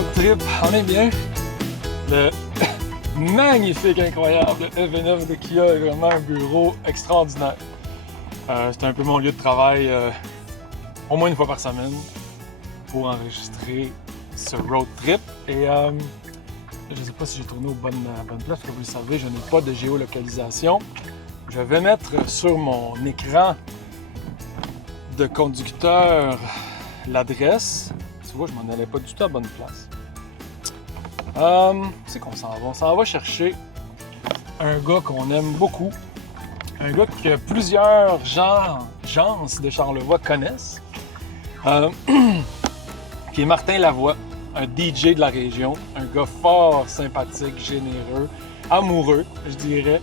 road trip, on est bien. Le magnifique, incroyable EV9 de Kia est vraiment un bureau extraordinaire. C'est un peu mon lieu de travail au moins une fois par semaine pour enregistrer ce road trip. Et je ne sais pas si j'ai tourné aux bonnes places, comme vous le savez, je n'ai pas de géolocalisation. Je vais mettre sur mon écran de conducteur l'adresse. Tu vois, je m'en allais pas du tout à la bonne place. C'est qu'on s'en va? On s'en va chercher un gars qu'on aime beaucoup. Un gars que plusieurs gens de Charlevoix connaissent. Qui est Martin Lavoie, un DJ de la région. Un gars fort sympathique, généreux, amoureux, je dirais.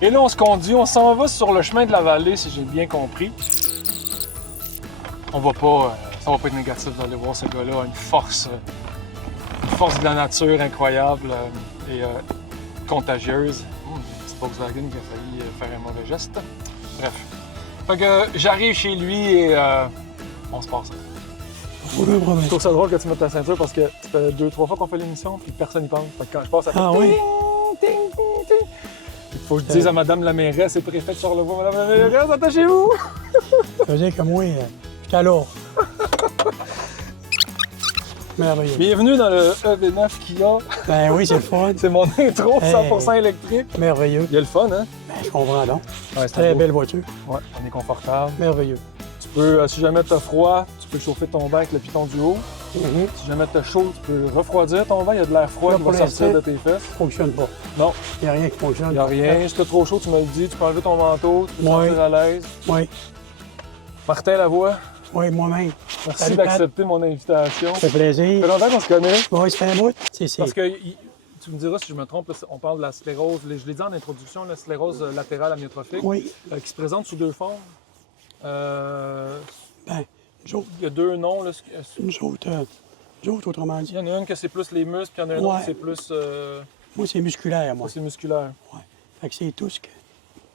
Et là, on se conduit, on s'en va sur le chemin de la vallée, si j'ai bien compris. Ça va pas être négatif d'aller voir ce gars-là, une force de la nature incroyable et contagieuse. Une petite Volkswagen qui a failli faire un mauvais geste. Bref. Fait que j'arrive chez lui et on se passe. Je trouve ça drôle que tu mettes ta ceinture parce que ça fait 2-3 fois qu'on fait l'émission et personne n'y pense. Fait que quand je passe, ça fait oui. Il faut que je dise à Madame la mairesse et préfète sur le voie, Madame la mairesse, attachez-vous! Ça veut dire que moi, j'étais là. Merveilleux. Bienvenue dans le EV9 Kia. Ben oui, c'est le fun. C'est mon intro 100% électrique. Merveilleux. Il y a le fun, hein? Ben, je comprends donc. Ouais, Très belle voiture. Ouais, on est confortable. Merveilleux. Tu peux, si jamais tu as froid, tu peux chauffer ton bain avec le piton du haut. Si jamais tu as chaud, tu peux refroidir ton bain. Il y a de l'air froid Là, qui pour va sortir de l'instant, tes fesses. Ça fonctionne pas. Non, Il n'y a rien qui fonctionne. il n'y a rien. Si tu trop chaud, tu me le dis. Tu peux enlever ton manteau, tu peux te Ouais. sentir à l'aise. Oui, Martin Lavoie, oui, moi-même. merci Salut, Pat. d'accepter mon invitation. Ça fait Ça plaisir. fait longtemps qu'on se connaît. Oui, ça fait un bout. Parce que tu me diras si je me trompe, là, on parle de la sclérose, je l'ai dit en introduction, la sclérose latérale amyotrophique, Oui. qui se présente sous deux formes. Ben, nous autres, Il y a deux noms. Là. autrement dit. Il y en a une que c'est plus les muscles, puis il y en a une autre Ouais. qui c'est plus Moi, c'est musculaire, moi. c'est musculaire. Ouais. Fait que c'est tout ce que.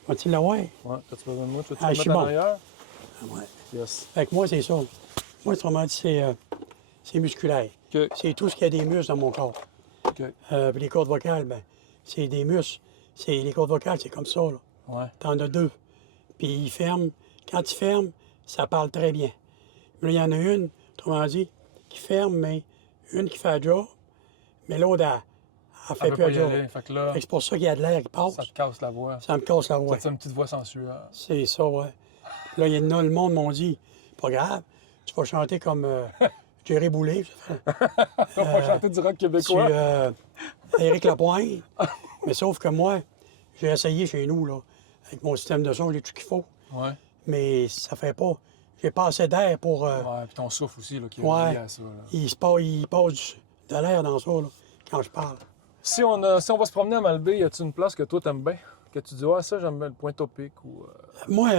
Va-t-il l'avoir? Ouais, t'as-tu besoin de moi? Tu veux-tu Ah, me je suis mettre en bon. arrière? Ouais. Yes. Fait que moi, c'est ça. Moi, autrement dit, c'est musculaire. OK. C'est tout ce qu'il y a des muscles dans mon corps. OK. Puis les cordes vocales, ben, c'est des muscles. Les cordes vocales, c'est comme ça, là. Ouais. T'en as deux. Puis ils ferment. Quand ils ferment, ça parle très bien. Mais là, il y en a une, autrement dit, qui ferme, mais une qui fait le job, mais l'autre, elle fait Elle plus peut le pas y job. aller. Fait que là, Fait que c'est pour ça qu'il y a de l'air qui passe. ça te casse la voix. Ça me casse la voix. C'est une petite voix sensuelle. C'est ça, ouais. Là, il y en a, le monde m'ont dit, pas grave, tu vas chanter comme Jerry Boulet. On va chanter du rock Tu, québécois. Éric Lapointe. Mais sauf que moi, j'ai essayé chez nous, là, avec mon système de son, j'ai tout ce qu'il faut. Ouais. Mais ça fait pas. J'ai pas assez d'air pour. Ouais, puis ton souffle aussi, là, qui est Ouais. lié à ça. Là. Il passe de l'air dans ça, là, quand je parle. Si on va se promener à Malbaie, y a-t-il une place que toi t'aimes bien? Que tu dis, ah, ça, j'aime bien le point topique ou. Moi,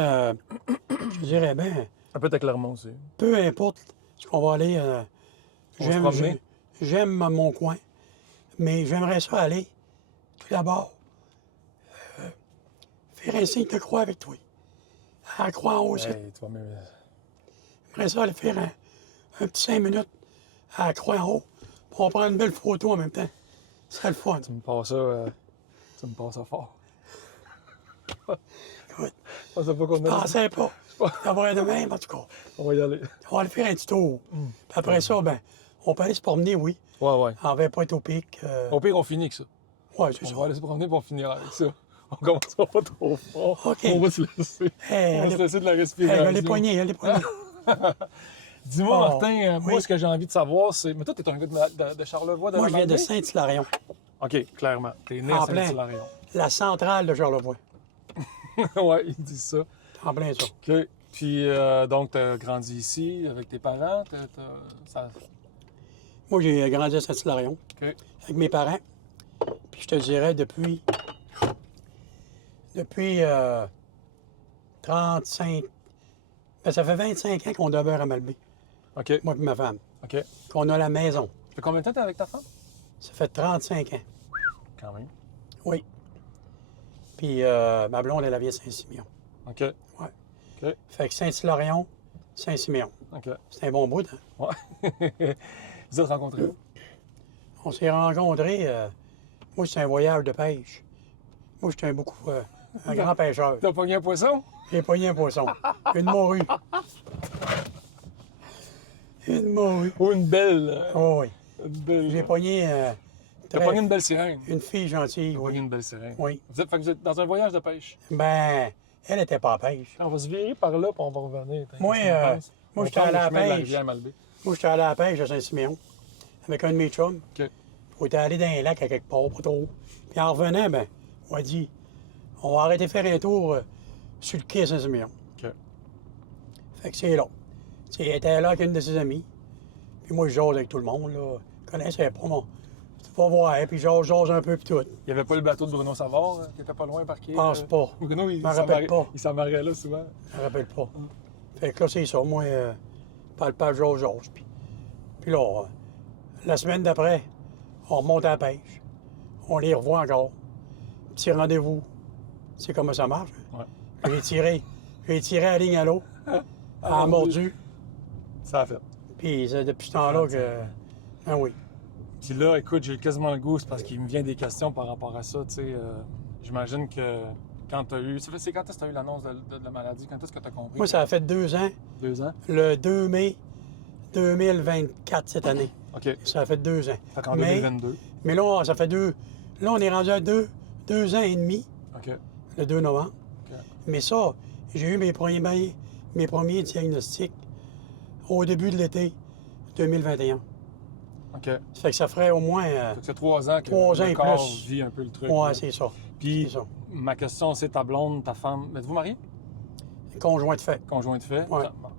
je dirais bien, Ça peut être à Clermont aussi. peu importe ce qu'on va aller, On va se promener. j'aime mon coin, mais j'aimerais ça aller, tout d'abord, faire un signe de croix avec toi. À la croix en haut, c'est. Hey, tu vas mieux. J'aimerais ça aller faire un petit 5 minutes à la croix en haut, pour on prendre une belle photo en même temps. Ce serait le fun. Tu me passes ça fort. Écoute, Je pensais pas qu'on je allait. pensais pas d'avoir de même, en tout cas. On va y aller. On va aller faire un petit tour. Puis après ça, ben, on peut aller se promener, oui. Ouais. Envers Pointe-au-Pic. Au pire, on finit avec ça. Ouais, c'est On ça. va aller se promener pour finir avec ça. On commencera pas trop fort. OK. On va se laisser. Hey, On va se laisser de la hey, respiration. les poignets, les poignets. Dis-moi, Oh, Martin, moi, oui. ce que j'ai envie de savoir, c'est. Mais toi, t'es un gars de Charlevoix, de Moi, je viens de Malbaie? Saint-Hilarion, OK, clairement. T'es né En à plein. Saint-Hilarion. la centrale de Charlevoix. Ouais, ils disent ça. En plein ça. OK. Puis, donc, t'as grandi ici avec tes parents? Ça... Moi, j'ai grandi à Saint-Hilarion OK. avec mes parents. Puis je te dirais depuis 35... Ben, ça fait 25 ans qu'on demeure à Malbaie, OK. moi et ma femme. OK. Qu'on a la maison. Ça fait combien de temps t'es avec ta femme? Ça fait 35 ans. Quand même. Oui. Puis ma blonde, elle vient de Saint-Siméon. OK. Ouais. OK. Fait que Saint-Hilarion, Saint-Siméon. OK. C'est un bon bout, hein? Ouais. Vous êtes rencontrés où? On s'est rencontrés. Moi, c'est un voyage de pêche. Moi, j'étais un grand pêcheur. T'as pogné un poisson? J'ai pogné un poisson. Une morue. Une morue. Ou une belle? Oh, oui. Une belle. J'ai pogné. T'as pogné une belle sirène? Une fille gentille, T'as pogné oui. une belle sirène? Oui. Fait que vous êtes dans un voyage de pêche? Ben, elle était pas à pêche. On va se virer par là, puis on va revenir. Moi, moi, j'étais allé à la pêche. Malbaie. Moi, j'étais allé à la pêche à Saint-Siméon avec un de mes chums. OK. On était allé dans les lacs à quelque part, pas trop. Puis en revenant, ben, on a dit, on va arrêter de faire un tour sur le quai à Saint-Siméon. OK. Fait que c'est là. Tu sais, elle était là avec une de ses amies. Puis moi, je jase avec tout le monde, là. Je connaissais pas, moi. Tu vas voir, puis jase un peu, puis tout. Il n'y avait pas le bateau de Bruno Savard, qui était pas loin parqué? Je pense pas. Bruno, il Je m'en rappelle pas. s'amarrait là souvent. Je me rappelle pas. Fait que là, c'est ça. Moi, parle pas, jase. Puis là, la semaine d'après, on remonte à la pêche. On les revoit encore. Petit rendez-vous. C'est comment ça marche. Ouais. J'ai tiré à la ligne à l'eau. Elle a mordu. Ça a fait. Puis c'est depuis ce temps-là que. Ah oui. Puis là, écoute, j'ai quasiment le goût, c'est parce qu'il me vient des questions par rapport à ça, tu sais. J'imagine que quand tu as eu... C'est quand est-ce que tu as eu l'annonce de la maladie? Quand est-ce que tu as compris? Moi, ça a fait 2 ans. 2 ans? Le 2 mai 2024 cette année. OK. Ça a fait 2 ans. Fait qu'en 2022. Mais là, ça fait 2. Là, on est rendu à 2 ans et demi, OK. le 2 novembre. OK. Mais ça, j'ai eu mes premiers diagnostics au début de l'été 2021. OK. Ça fait que ça ferait au moins. Fait que c'est 3 ans que 3 ans le et corps plus. vit un peu le truc. Ouais, là. c'est ça. Puis, C'est ça. ma question, c'est ta blonde, ta femme... Êtes-vous mariés? Conjoint de fait. Conjoint de fait? Ouais. Bon.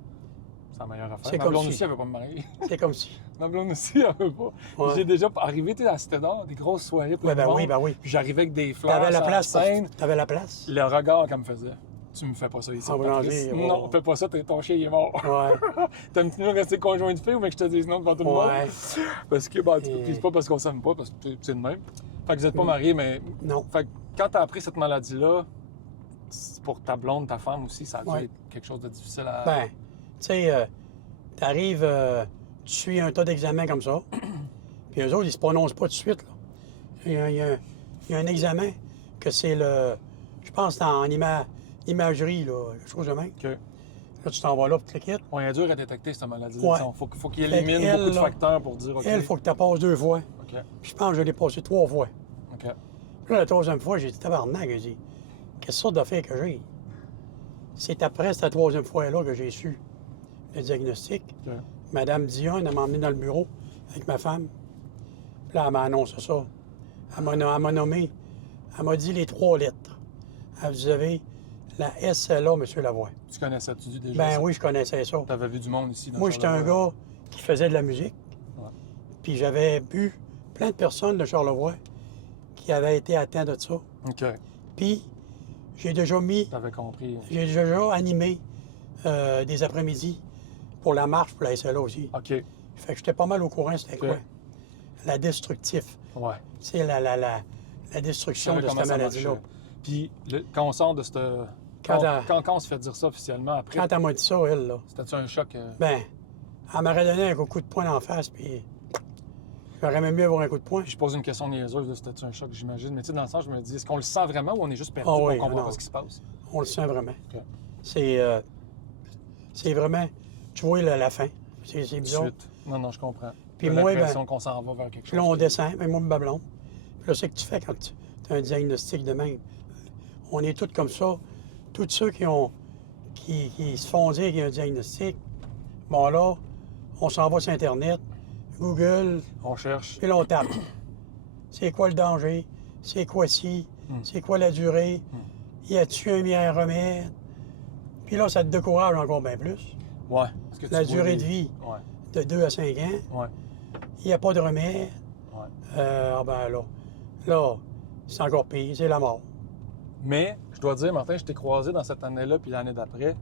C'est la meilleure affaire. C'est Ma comme blonde si. aussi, elle veut pas me marier. C'est comme si. Ma blonde aussi, elle veut pas. Ouais. J'ai déjà arrivé, tu sais, à Cité d'Or, des grosses soirées plein Ouais, de ben monde. oui, ben oui. Puis j'arrivais avec des fleurs T'avais la sur place. scène. T'avais la place. Le regard qu'elle me faisait. Tu me fais pas ça ici, En Patrice. boulanger, Non, ouais. fais pas ça, ton chien il est mort. Ouais. T'aimes mieux rester conjoint de fille ou que je te dise non devant tout le monde? Ouais. Parce que, bah, Et- puis c'est pas parce qu'on s'aime pas, parce que c'est le même. Fait que vous êtes pas Mm. mariés, mais. Non. Fait que quand t'as appris cette maladie-là, c'est pour ta blonde, ta femme aussi, ça a dû Ouais. être quelque chose de difficile à. Ben, tu sais, t'arrives, tu suis un tas d'examens comme ça, puis eux autres, ils se prononcent pas tout de suite, là. Il y a un examen que c'est le. Je pense que c'est en imagerie, là, quelque chose de même. Que. Là, tu t'en vas là pour te quitter. On est dur à détecter cette maladie-là. Ouais. Faut qu'il Fait élimine qu'elle, beaucoup de là, facteurs pour dire OK. Elle, il faut que tu la passes 2 fois. OK. Puis je pense que je l'ai passé 3 fois. OK. Puis là, la 3e fois, j'ai dit tabarnak, j'ai dit, quelle sorte d'affaire que j'ai? C'est après cette 3e fois-là que j'ai su le diagnostic. OK. Madame Dion, elle m'a emmené dans le bureau avec ma femme. Puis là, elle m'a annoncé ça. Elle m'a nommé. Elle m'a dit les 3 lettres. Elle dit, vous avez la SLA, M. Lavoie. Tu connaissais-tu déjà? Ben ça? oui, je connaissais ça. T'avais vu du monde ici dans Moi, j'étais un Charlevoix? gars qui faisait de la musique. Ouais. Puis j'avais vu plein de personnes de Charlevoix qui avaient été atteints de ça. OK. Puis j'ai déjà Compris. animé des après-midi pour la marche pour la SLA aussi. OK. Fait que j'étais pas mal au courant, c'était OK. quoi? La destructif. Ouais. C'est la destruction savais de comment cette ça maladie-là. marchait. Puis, quand on sort de cette. Quand Quand on se fait dire ça officiellement, après, Quand elle m'a dit ça, elle, là, c'était-tu un choc? ben, elle m'aurait donné un coup de poing en face, puis j'aurais même mieux avoir un coup de poing. Puis je pose une question niaiseuse, là, c'était-tu un choc, j'imagine. Mais tu sais, dans le sens, je me dis, est-ce qu'on le sent vraiment ou on est juste perdu, Ah on oui, comprend non. pas ce qui se passe? On le sent vraiment. OK. C'est vraiment, tu vois la fin. C'est bizarre. Suite. Non, je comprends. Puis J'ai moi, l'impression ben, qu'on s'en va vers quelque chose. Puis là, on descend, même moi, ma blonde. Puis là, c'est que tu fais quand tu as un diagnostic de même. On est tous comme ça. Tous ceux qui se font dire qu'il y a un diagnostic, bon là, on s'en va sur Internet, Google, On cherche. puis là, on tape. C'est quoi le danger? C'est quoi ci? C'est quoi la durée? Y a-tu un meilleur remède? Puis là, ça te décourage encore bien plus. Ouais. Est-ce que tu La vois durée des- de vie Ouais. de 2 à 5 ans, Ouais. il n'y a pas de remède. Ouais. Ah ben là, c'est encore pire, c'est la mort. Mais, je dois dire, Martin, je t'ai croisé dans cette année-là puis l'année d'après.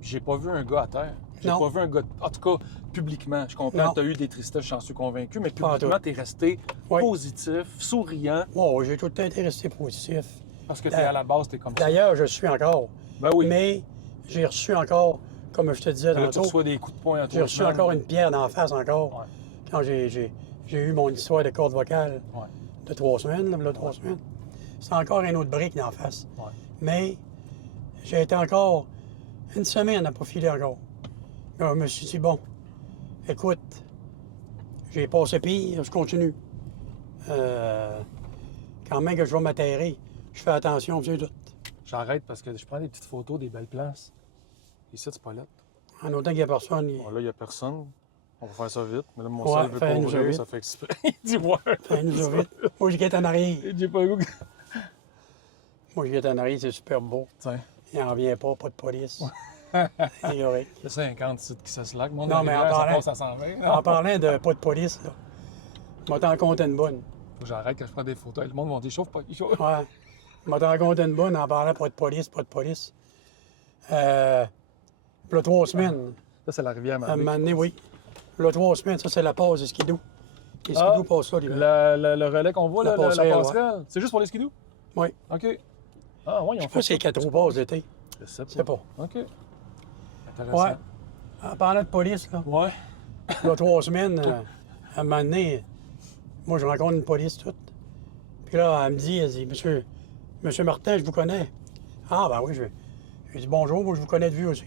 J'ai pas vu un gars à terre. J'ai Non. pas vu un gars. En tout cas, publiquement. Je comprends Non. que tu as eu des tristesses, j'en suis convaincu, mais Pas en publiquement, tout. tu es resté Oui. positif, souriant, Wow, j'ai tout le temps été resté positif. parce que à la base, tu es comme ça. D'ailleurs, je suis encore. Ben oui. Mais j'ai reçu encore, comme je te disais Là, tu tantôt, reçois des coups de poing à j'ai reçu encore une pierre d'en face encore. Ouais. quand j'ai eu mon histoire de corde vocale Ouais. de 3 semaines, là, 3 semaines, c'est encore un autre brique d'en face. Ouais. Mais j'ai été encore une semaine à pas filer encore. Là, je me suis dit, bon, écoute, j'ai passé pire, je continue. Quand même que je vais m'atterrir, je fais attention, c'est tout. J'arrête parce que je prends des petites photos des belles places. Ici, c'est pas lettre. En autant qu'il n'y a personne, Bon, là, il n'y a personne. On va faire ça vite. Mais là, mon Ouais, sel veut pas fais-nous ça ouvrir, vite. ça fait exprès. Dis-moi. nous a vite. Moi, je guette en arrière. J'ai pas goût. Moi, je guette en arrière, c'est super beau. Tiens. Il n'en revient pas de police. C'est correct. Le 50 sites qui se slack. Mon Non, mais en ça parlant- passe à 120. En parlant de pas de police, là, je vais t'en compter une bonne. Faut que j'arrête quand je prends des photos. Le monde m'a dit, chauffe pas, il chauffe. Ouais. Je vais t'en compter une bonne en parlant pas de police, pas de police. Là, 3 semaines. Ça, c'est la rivière À un Malbec. moment donné, oui. Là, 3 semaines, ça, c'est la passe des skidoo. Les skidoo passent là, l'hiver. Le relais qu'on voit, La là, la passerelle, passerelle. C'est juste pour les skidoo? Oui. OK. Ah, ouais, ils ont Je sais fait pas si c'est 4 roues passes d'été. Je sais Je sais pas. OK. Intéressant. Ouais. En parlant de police, là, Ouais. là, 3 semaines, à un moment donné, moi, je rencontre une police toute. Puis là, elle me dit, Monsieur Martin, je vous connais. Ah, ben oui, je dis bonjour, moi, je vous connais de vue aussi.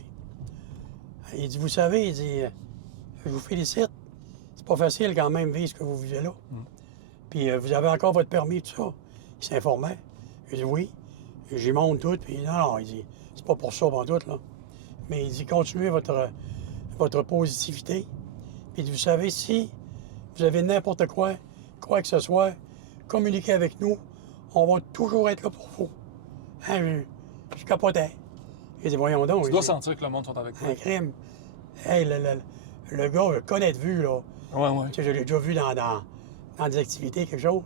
Il dit, vous savez, il dit, je vous félicite. C'est pas facile quand même vivre ce que vous vivez là. Puis vous avez encore votre permis, tout ça. Il s'informait. Je dis oui. J'y monte tout, puis non, il dit, c'est pas pour ça, tout, là. Mais il dit, continuez votre positivité. Puis vous savez, si vous avez n'importe quoi que ce soit, communiquez avec nous. On va toujours être là pour vous. Hein, je capotais. J'ai dit, voyons donc. Tu il dois dit, sentir que le monde sont avec toi. un crime. Hey, le gars, je le connais de vue, là. Ouais, ouais. Tu sais, je l'ai déjà vu dans des activités, quelque chose.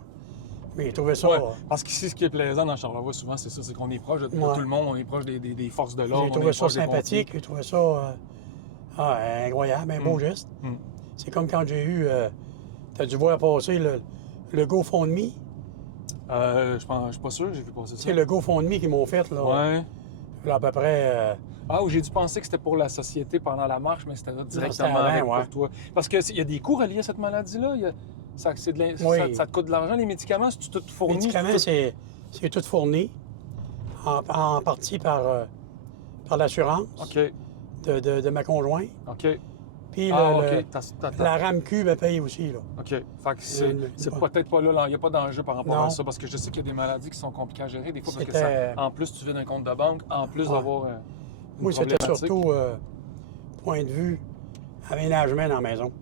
Mais j'ai trouvé ça. Ouais, parce qu'ici, ce qui est plaisant dans Charlevoix, souvent, c'est ça, c'est qu'on est proche de Ouais. tout le monde, on est proche des forces de l'ordre. J'ai on trouvé est ça proche des sympathique, pompiers. j'ai trouvé ça incroyable, un beau geste. Mm. C'est comme quand j'ai eu. T'as dû voir passer le GoFundMe. Je suis pas sûr, j'ai vu passer ça. C'est le GoFundMe qu'ils m'ont fait, là. Ouais. Là, à peu près. Ah, j'ai dû penser que c'était pour la société pendant la marche, mais c'était directement avant, avec ouais. pour toi. Parce qu'il y a des coûts reliés à cette maladie-là. Ça Oui. te coûte de l'argent, les médicaments, si tu tout Les fournis. médicaments, c'est tout fourni, en partie par l'assurance OK, de ma conjointe. OK. Puis Ah, le- OK. la RAMQ me paye aussi, là. OK. Fait que c'est Ouais. peut-être pas là, il n'y a pas d'enjeu par rapport Non. à ça, parce que je sais qu'il y a des maladies qui sont compliquées à gérer, des fois, parce que C'était- en plus, tu viens d'un compte de banque, en plus Ouais. d'avoir une Moi, c'était problématique. surtout, point de vue, aménagement dans la maison.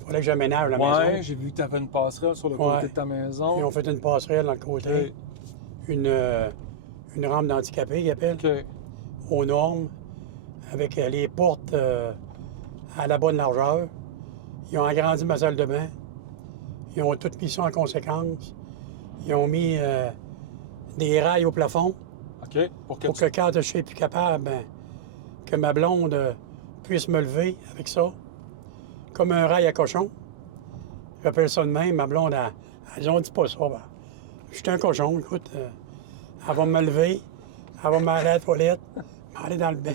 Il fallait que j'aménage la Ouais, maison. j'ai vu que tu avais une passerelle sur le Ouais. côté de ta maison. Ils ont fait une passerelle dans le côté, une rampe d'handicapés, qu'ils appellent, OK. aux normes, avec les portes à la bonne largeur. Ils ont agrandi ma salle de bain. Ils ont tout mis ça en conséquence. Ils ont mis des rails au plafond OK. Pour que pour tu... que quand je suis plus capable, ben, que ma blonde puisse me lever avec ça, comme un rail à cochon. J'appelle ça de même. Ma blonde, elle dit, on dit pas ça. Ben, je suis un cochon, écoute. Elle va me lever, elle va m'aller à la toilette, m'aller dans le bain.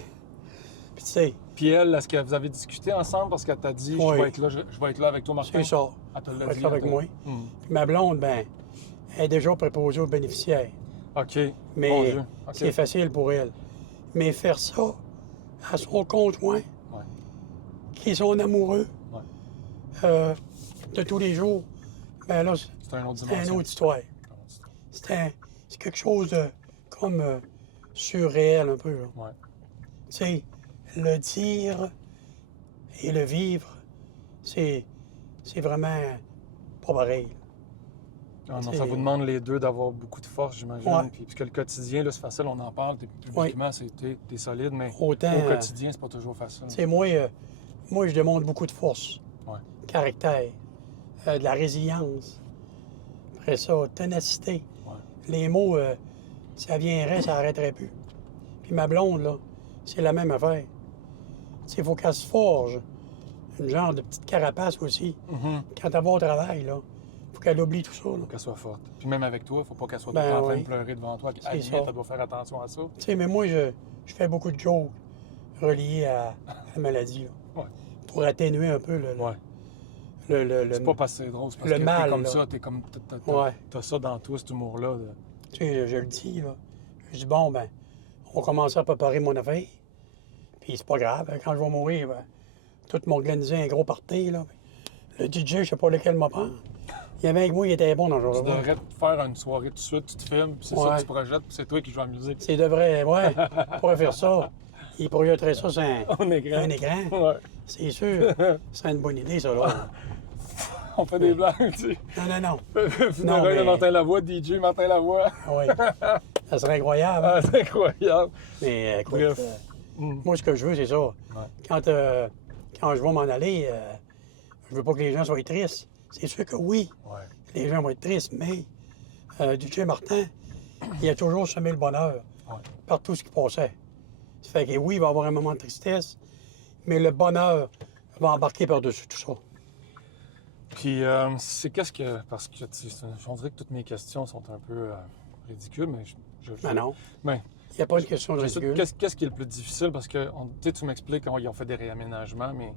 Puis tu sais, Puis elle, est-ce que vous avez discuté ensemble parce qu'elle t'a dit, Oui. je vais être là avec toi, Martin? c'est ça. Elle te Elle l'a va être dit. là avec elle t'a- moi. Hmm. Puis ma blonde, ben, elle est déjà préposée aux bénéficiaires. OK. Mais Bon jeu. OK. c'est facile pour elle. Mais faire ça à son conjoint, Ouais. qui est son amoureux, Ouais. de tous les jours, ben là, C'est un autre c'est dimension. une autre histoire. C'est quelque chose de comme surréel un peu. Là. Ouais. Tu sais, le dire et le vivre, c'est vraiment pas pareil. Ah non, C'est- ça vous demande les deux d'avoir beaucoup de force, j'imagine. Ouais. Puis, parce que le quotidien, là, c'est facile, on en parle, publiquement, t'es solide, mais Autant, au quotidien, c'est pas toujours facile. tu sais, moi, je demande beaucoup de force, Ouais. caractère, de la résilience. Après ça, ténacité. Ouais. Les mots, ça viendrait, ça arrêterait plus. Puis ma blonde, là, c'est la même affaire. Tu sais, il faut qu'elle se forge une genre de petite carapace aussi. Mhm. Quand elle va au travail, là, faut qu'elle oublie tout ça. Là. Faut qu'elle soit forte. Puis même avec toi, faut pas qu'elle soit Ben tout le temps en train oui. de pleurer devant toi. À la C'est limite, ça. elle doit faire attention à ça. Tu sais, mais moi, je fais beaucoup de jokes reliés à la maladie, là, Ouais. pour atténuer un peu Ouais. C'est pas parce que c'est drôle, c'est parce le que mal, t'es comme là. ça, Ouais. t'as ça dans toi, cet humour-là. là. Tu sais, je le dis, là. Je dis, bon, ben, on commence à préparer mon affaire. Puis c'est pas grave, hein, quand je vais mourir, ben, tout m'organiser un gros party, là. Le DJ, je sais pas lequel m'a prendre. Il y avait avec moi, il était bon dans le Tu genre. devrais te faire une soirée tout de suite, tu te filmes, puis c'est ça Ouais. que tu projettes, puis c'est toi qui joues à la musique. C'est de vrai, ouais, on pourrait faire ça. Il projetterait ça sur On est grand. un écran. Ouais. C'est sûr. Ce serait une bonne idée, ça, là. On fait des blagues, tu sais. Non. Funérailles de mais- Martin Lavoie, DJ Martin Lavoie. Oui. Ça serait incroyable. Ah, c'est incroyable. Mais écoute, Bref. moi, ce que je veux, c'est ça. Quand je vais m'en aller, je veux pas que les gens soient tristes. C'est sûr que oui, Ouais. les gens vont être tristes, mais DJ Martin, il a toujours semé le bonheur Ouais. par tout ce qui passait. Ça fait que oui, il va y avoir un moment de tristesse, mais le bonheur va embarquer par-dessus tout ça. Puis, c'est qu'est-ce que. Parce que, tu sais, on dirait que toutes mes questions sont un peu ridicules, mais Ben non, Ben, il n'y a pas une question de je sais ridicule. qu'est-ce qui est le plus difficile? Parce que, tu sais, tu m'expliques qu'ils ont fait des réaménagements, mais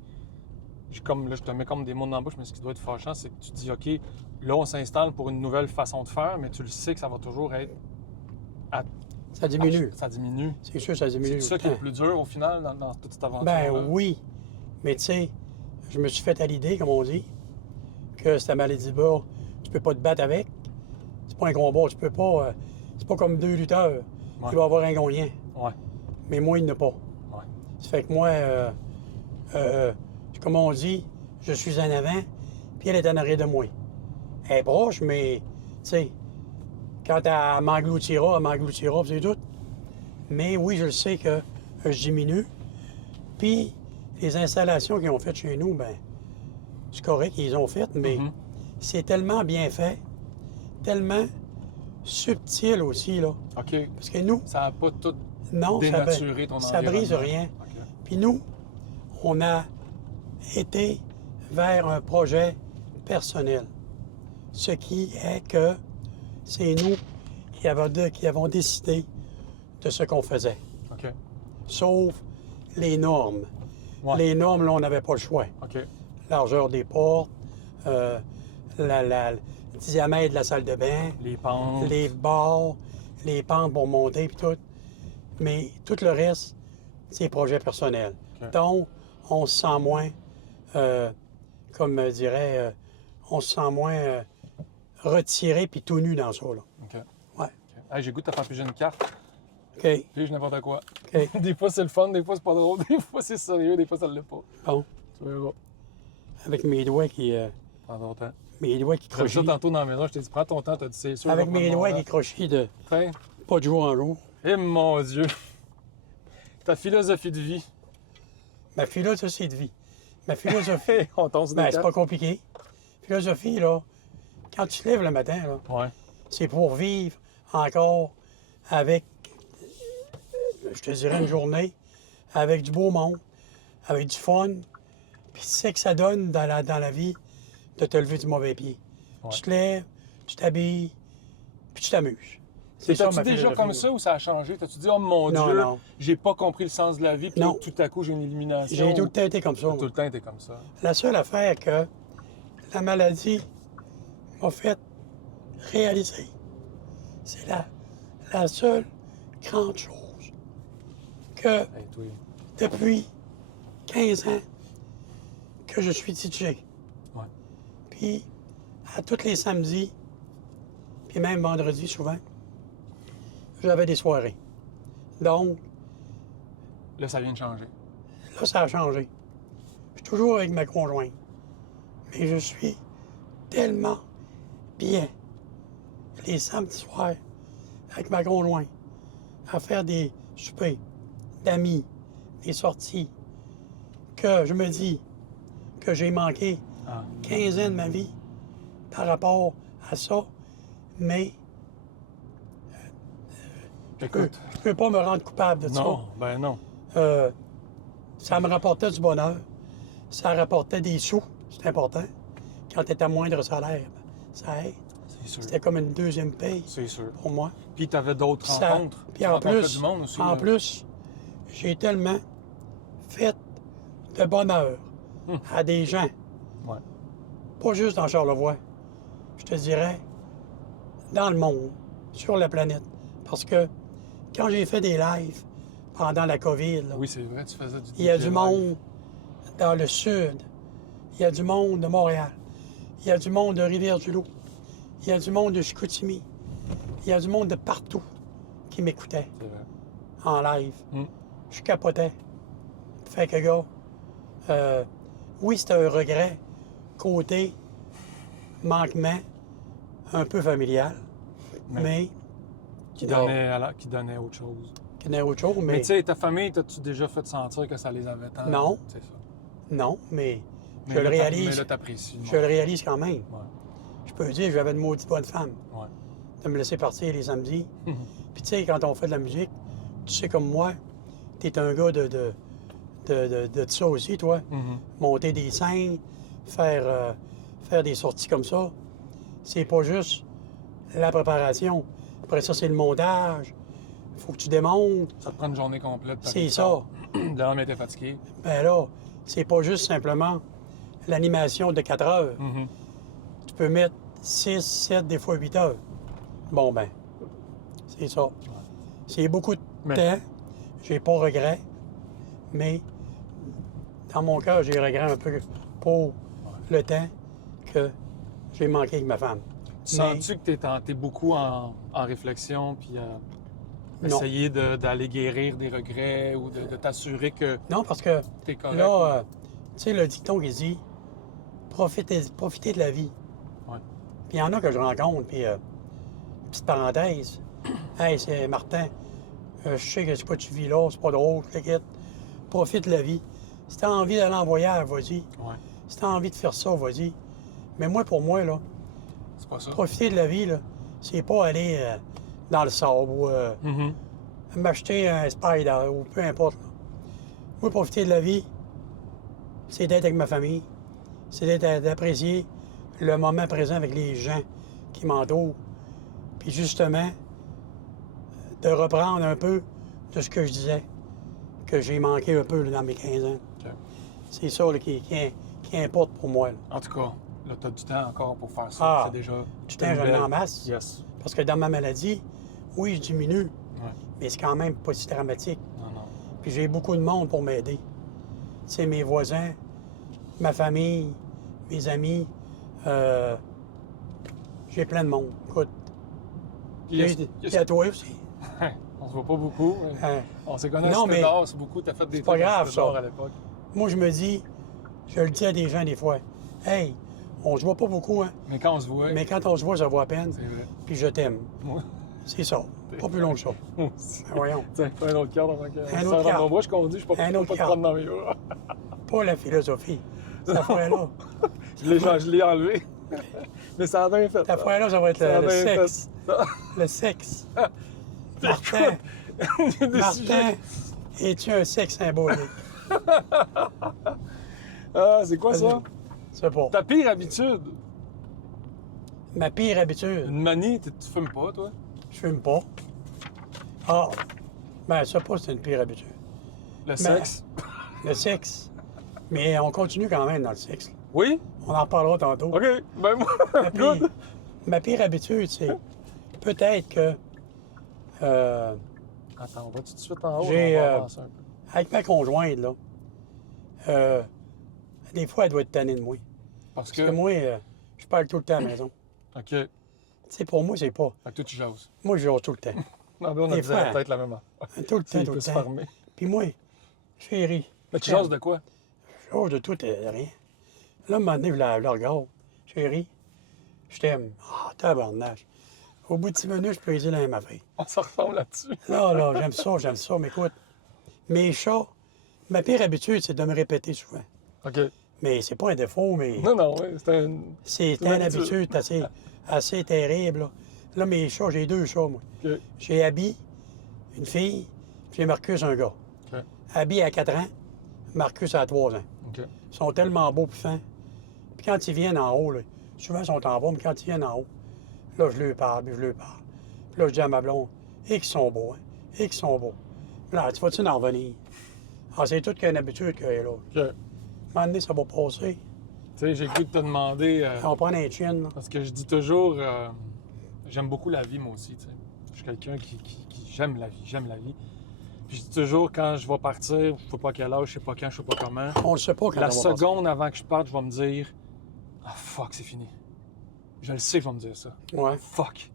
là, je te mets comme des mots dans la bouche, mais ce qui doit être fâchant, c'est que tu dis, OK, là, on s'installe pour une nouvelle façon de faire, mais tu le sais que ça va toujours être. Ça diminue. Ça diminue. C'est sûr, ça diminue. C'est ça tout qui est le le plus dur, au final, dans toute cette aventure. Ben oui, mais tu sais, je me suis fait à l'idée, comme on dit, que cette maladie-là, tu peux pas te battre avec. C'est pas un combat, tu peux pas. C'est pas comme deux lutteurs. Ouais. Il va avoir un gagnant. Ouais. Mais moi, il n'a pas. Ouais. Ça fait que moi, comme on dit, je suis en avant, puis elle est en arrière de moi. Elle est proche, mais, tu sais, quand elle m'engloutira, puis c'est tout. Mais oui, je le sais que je diminue. Puis, les installations qu'ils ont faites chez nous, ben c'est correct qu'ils ont faites, mais c'est tellement bien fait, tellement subtil aussi, là. OK. Parce que nous, Ça n'a pas tout non, dénaturé ton ça brise environnement. rien. OK. Puis nous, on a été vers un projet personnel. Ce qui est que c'est nous qui avons décidé de ce qu'on faisait. OK. Sauf les normes. Ouais. Les normes, là, on n'avait pas le choix. OK. Largeur des portes, le diamètre de la salle de bain, Les pentes. les barres, les pentes pour monter, puis tout. Mais tout le reste, c'est projet personnel. OK. Donc, on se sent moins, comme je dirais, on se sent moins retiré puis tout nu dans ça, là. OK. Ouais. Hey, j'ai goût de te faire piger une carte. OK, Pige n'importe quoi. OK. Des fois, c'est le fun, des fois, c'est pas drôle, des fois, c'est sérieux, des fois, ça l'est pas. Bon. Tu verras. Avec mes doigts qui Prends ton temps. crochent. Comme ça, tantôt dans la maison, je t'ai dit, prends ton temps, t'as dit, c'est sûr. Avec je vais mes prendre doigts mon qui temps. crochent de Tiens. pas de jour en jour. Eh mon Dieu. Ta philosophie de vie. Ma philosophie de vie. Ma philosophie, Hey, on tombe sur des ben, c'est cartes. pas compliqué. Philosophie, là, quand tu te lèves le matin, là, Ouais. c'est pour vivre encore avec, je te dirais, une journée, avec du beau monde, avec du fun. Puis c'est que ça donne dans la vie de te lever du mauvais pied. Ouais. Tu te lèves, tu t'habilles, puis tu t'amuses. C'est ça, T'as-tu ma déjà philosophie, comme là. ça ou ça a changé? T'as-tu dit, oh mon Non, Dieu, non. j'ai pas compris le sens de la vie, puis Non. tout à coup, j'ai une élimination? J'ai tout le temps été comme ça. Tout le temps été comme ça. La seule affaire que la maladie m'a fait réaliser, c'est la seule grande chose que Hey, toi. depuis 15 ans que je suis DJ. Ouais. Puis à tous les samedis, puis même vendredi souvent, j'avais des soirées. Donc, Là, ça vient de changer. là, ça a changé. Je suis toujours avec ma conjointe. Mais je suis tellement bien les samedis soirs avec ma conjointe à faire des soupers d'amis, des sorties, que je me dis que j'ai manqué Ah. 15 ans de ma vie par rapport à ça, mais Écoute. je peux pas me rendre coupable de Non, ben non. ça. Ça me rapportait du bonheur, ça rapportait des sous, c'est important. Quand tu es à moindre salaire, ben, ça aide. C'est sûr. C'était comme une deuxième paye C'est sûr. pour moi. Puis t'avais d'autres Ça- rencontres. Puis Tu en rencontrais plus, du monde aussi. en là. plus, j'ai tellement fait de bonheur à des gens Ouais. pas juste dans Charlevoix, je te dirais, dans le monde, sur la planète. Parce que quand j'ai fait des lives pendant la COVID, là, Oui, c'est vrai, tu faisais du il y a DJ du live. monde dans le sud, il y a du monde de Montréal, il y a du monde de Rivière-du-Loup, il y a du monde de Chicoutimi, il y a du monde de partout qui m'écoutait C'est vrai. en live. Mm. Je capotais. Fait que, gars, oui, c'était un regret côté manquement un peu familial, mais Qui Non. donnait, qui donnait autre chose. qui n'est autre chose, Mais mais tu sais, ta famille, t'as-tu déjà fait sentir que ça les avait tant? Non. C'est ça. non, mais Mais je là, le Mais réalise. là, t'apprécies. Je le réalise quand même. Ouais. Je peux dire, j'avais une maudite bonne femme Ouais. de me laisser partir les samedis. Mhm. Puis tu sais, quand on fait de la musique, tu sais comme moi, t'es un gars de ça aussi, toi. Mhm. Monter des scènes, faire des sorties comme ça, c'est pas juste la préparation. Après ça, c'est le montage. Il faut que tu démontes. Ça te prend une journée complète. C'est ça. Le lendemain, t'es fatigué. Ben là, c'est pas juste simplement l'animation de 4 heures. Mhm. Tu peux mettre 6, 7, des fois 8 heures. Bon, ben, c'est ça. C'est beaucoup de Mais- temps. J'ai pas regret. Mais dans mon cœur, j'ai regret un peu pour le temps que j'ai manqué avec ma femme. Tu Mais- sens-tu que t'es beaucoup en réflexion puis à Non. essayer d'aller guérir des regrets ou de t'assurer que Non, parce que t'es correct? là, tu sais, le dicton qui dit profitez de la vie. Ouais. Puis il y en a que je rencontre, puis petite parenthèse, hey, c'est Martin, je sais que c'est quoi tu vis là, c'est pas drôle, je te quitte. Profite de la vie. Si t'as envie d'aller en voyage, vas-y. Ouais. Si t'as envie de faire ça, vas-y. Mais moi, pour moi, là, C'est pas ça. profiter de la vie, là, c'est pas aller dans le sable ou Mhm. m'acheter un Spider ou peu importe. Là. Moi, profiter de la vie, c'est d'être avec ma famille, c'est d'apprécier le moment présent avec les gens qui m'entourent. Puis justement, de reprendre un peu de ce que je disais, que j'ai manqué un peu là, dans mes 15 ans. OK. C'est ça là, qui importe pour moi. Là. En tout cas, là, t'as du temps encore pour faire ça. Ah, c'est déjà du temps, j'en ai en masse. Yes. Parce que dans ma maladie, oui, je diminue, Ouais. mais c'est quand même pas si dramatique. Non, non. Puis j'ai beaucoup de monde pour m'aider. Tu sais, mes voisins, ma famille, mes amis, j'ai plein de monde. Écoute, Puis, est-ce- puis à toi aussi. on se voit pas beaucoup. Mais Hein. on s'est connus Non, à mais Cité-d'Or, c'est beaucoup. T'as fait des c'est pas trucs à grave, Cité-d'Or ça. à l'époque. Moi, je me dis, je le dis à des gens des fois, hey, on se voit pas beaucoup, hein, Mais quand on se voit, mais quand on se voit, ça vaut à peine, c'est vrai. puis je t'aime. Moi, C'est ça. Pas plus long que ça. moi aussi. Ben voyons. Tiens, fais un autre carte avant que Un je autre sors dans carte. mon bras, je conduis, je peux Un pas autre te carte. prendre dans mes bras. Pas la philosophie. Cette affaire-là. Je l'ai enlevé. Mais ça a bien fait. Cette affaire-là, ça va être Ça a le bien sexe. fait. Le sexe. Écoute, Martin, des Martin, sujets. es-tu un sexe symbolique? Ah, c'est quoi ça? C'est pas. Ta pire habitude? Ma pire habitude, Une manie, tu fumes pas, toi? je fume pas. Ah, ben ça pas, c'est une pire habitude. Le sexe? Le sexe. Mais on continue quand même dans le sexe. Oui? On en reparlera tantôt. OK. Ben moi, Ma pire, good. ma pire habitude, c'est peut-être que Attends, on va tout de suite en haut, J'ai, on va avancer un peu. avec ma conjointe, là, des fois, elle doit être tannée de moi. Parce Parce que que... moi, je parle tout le temps à la maison. OK. Fait Tu sais, pour moi, c'est pas. que toi, tu jases. Moi, je jase tout le temps. Non, mais on a Des dit fois. peut-être la même affaire. Tout le Il temps, tout peut le se temps. fermer. Puis moi, chérie. Mais tu je jases t'aime. de quoi? Je jase de tout et de rien. Là, à un moment donné, je la regarde. Chérie, je t'aime. Ah, tabarnache. Au bout de 10 minutes, je peux aider la même affaire. On se ressemble là-dessus. Là, j'aime ça, mais écoute. Mes chats, ma pire habitude, c'est de me répéter souvent. OK. Mais c'est pas un défaut, mais Non, non, oui, c'est un... c'est une une habitude assez terrible. Là. Là, mes chats, j'ai 2 chats, moi. OK. J'ai Abby, une fille, puis j'ai Marcus, un gars. OK. Abby a 4 ans, Marcus a 3 ans. OK. Ils sont tellement beaux et fins. Puis quand ils viennent en haut, là, souvent ils sont en bas, mais quand ils viennent en haut, là, je leur parle, puis je leur parle. Puis là, je dis à ma blonde, et qu'ils sont beaux, hein, et qu'ils sont beaux. Puis là, tu vas-tu en revenir? Ah, c'est toute qu'une habitude qu'elle a là. OK. À un moment donné, ça va passer. sais, j'ai le goût de te demander... On prend un chin, là. parce que je dis toujours... j'aime beaucoup la vie, moi aussi, tu sais. Je suis quelqu'un qui j'aime la vie. Puis je dis toujours, quand je vais partir, je sais pas à quel âge, je sais pas quand, je sais pas comment, On le sait pas quand la on va partir. seconde avant que je parte, je vais me dire « Ah, fuck, c'est fini. » Je le sais que je vais me dire ça. Ouais. Fuck. Tu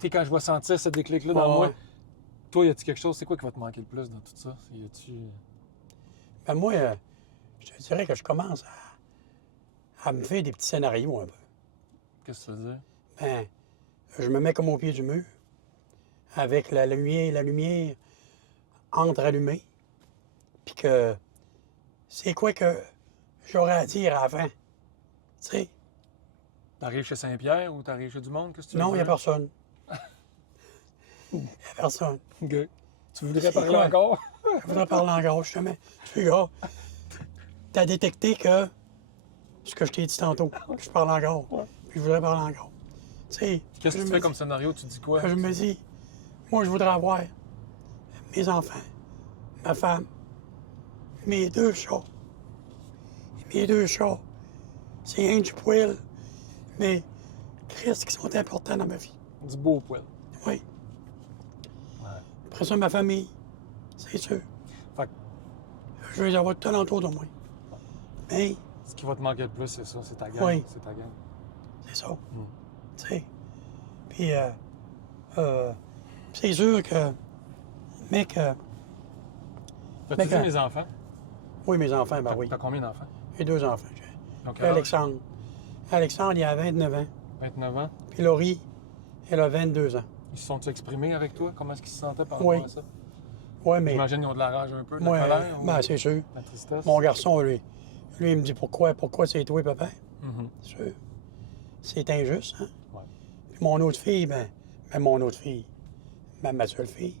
sais, quand je vais sentir ce déclic-là dans moi, toi, y a-tu quelque chose, c'est quoi qui va te manquer le plus dans tout ça? Y a-tu... Ben moi, je te dirais que je commence à me faire des petits scénarios un peu. Qu'est-ce que ça veut dire? Ben, je me mets comme au pied du mur, avec la lumière entre-allumée, puis que c'est quoi que j'aurais à dire à la fin. Tu sais? T'arrives chez Saint-Pierre ou t'arrives chez du monde? Qu'est-ce que tu veux Non, il n'y a dire? personne. Il n'y a personne. OK. Tu voudrais C'est parler quoi? encore? Je voudrais parler encore, justement. Tu gars, t'as détecté que ce que je t'ai dit tantôt, que je parle encore, Ouais. puis je voudrais parler encore. Tu sais, Qu'est-ce que je tu me fais dis- comme scénario? Tu dis quoi? je me dis, moi, je voudrais avoir mes enfants, ma femme, mes 2 chats. Mes 2 chats, c'est rien du poil, mais Christ, qui sont importants dans ma vie. Du beau poil. Oui. Ouais. Après ça, ma famille, c'est sûr. Fait que Je vais les avoir tout alentour de moi. Mais, ce qui va te manquer le plus, c'est ça, c'est ta gang. Oui. C'est ta gang. c'est ça. Tu sais. Puis, c'est sûr que, mec, T'as-tu dit quand- mes enfants? oui, mes enfants, ben T'as oui. t'as combien d'enfants? J'ai 2 enfants. Donc, Alexandre. Alexandre, il a 29 ans. 29 ans. Puis Laurie, elle a 22 ans. Ils se sont exprimés avec toi? Comment est-ce qu'ils se sentaient par Oui. rapport à ça? Ouais, mais, J'imagine qu'ils ont de la rage un peu, de moi, la colère ou ben, c'est sûr. de la tristesse? Mon garçon, lui, il me dit pourquoi c'est toi, papa? Mhm. C'est sûr. C'est injuste, hein? Ouais. Puis mon autre fille, ma seule fille,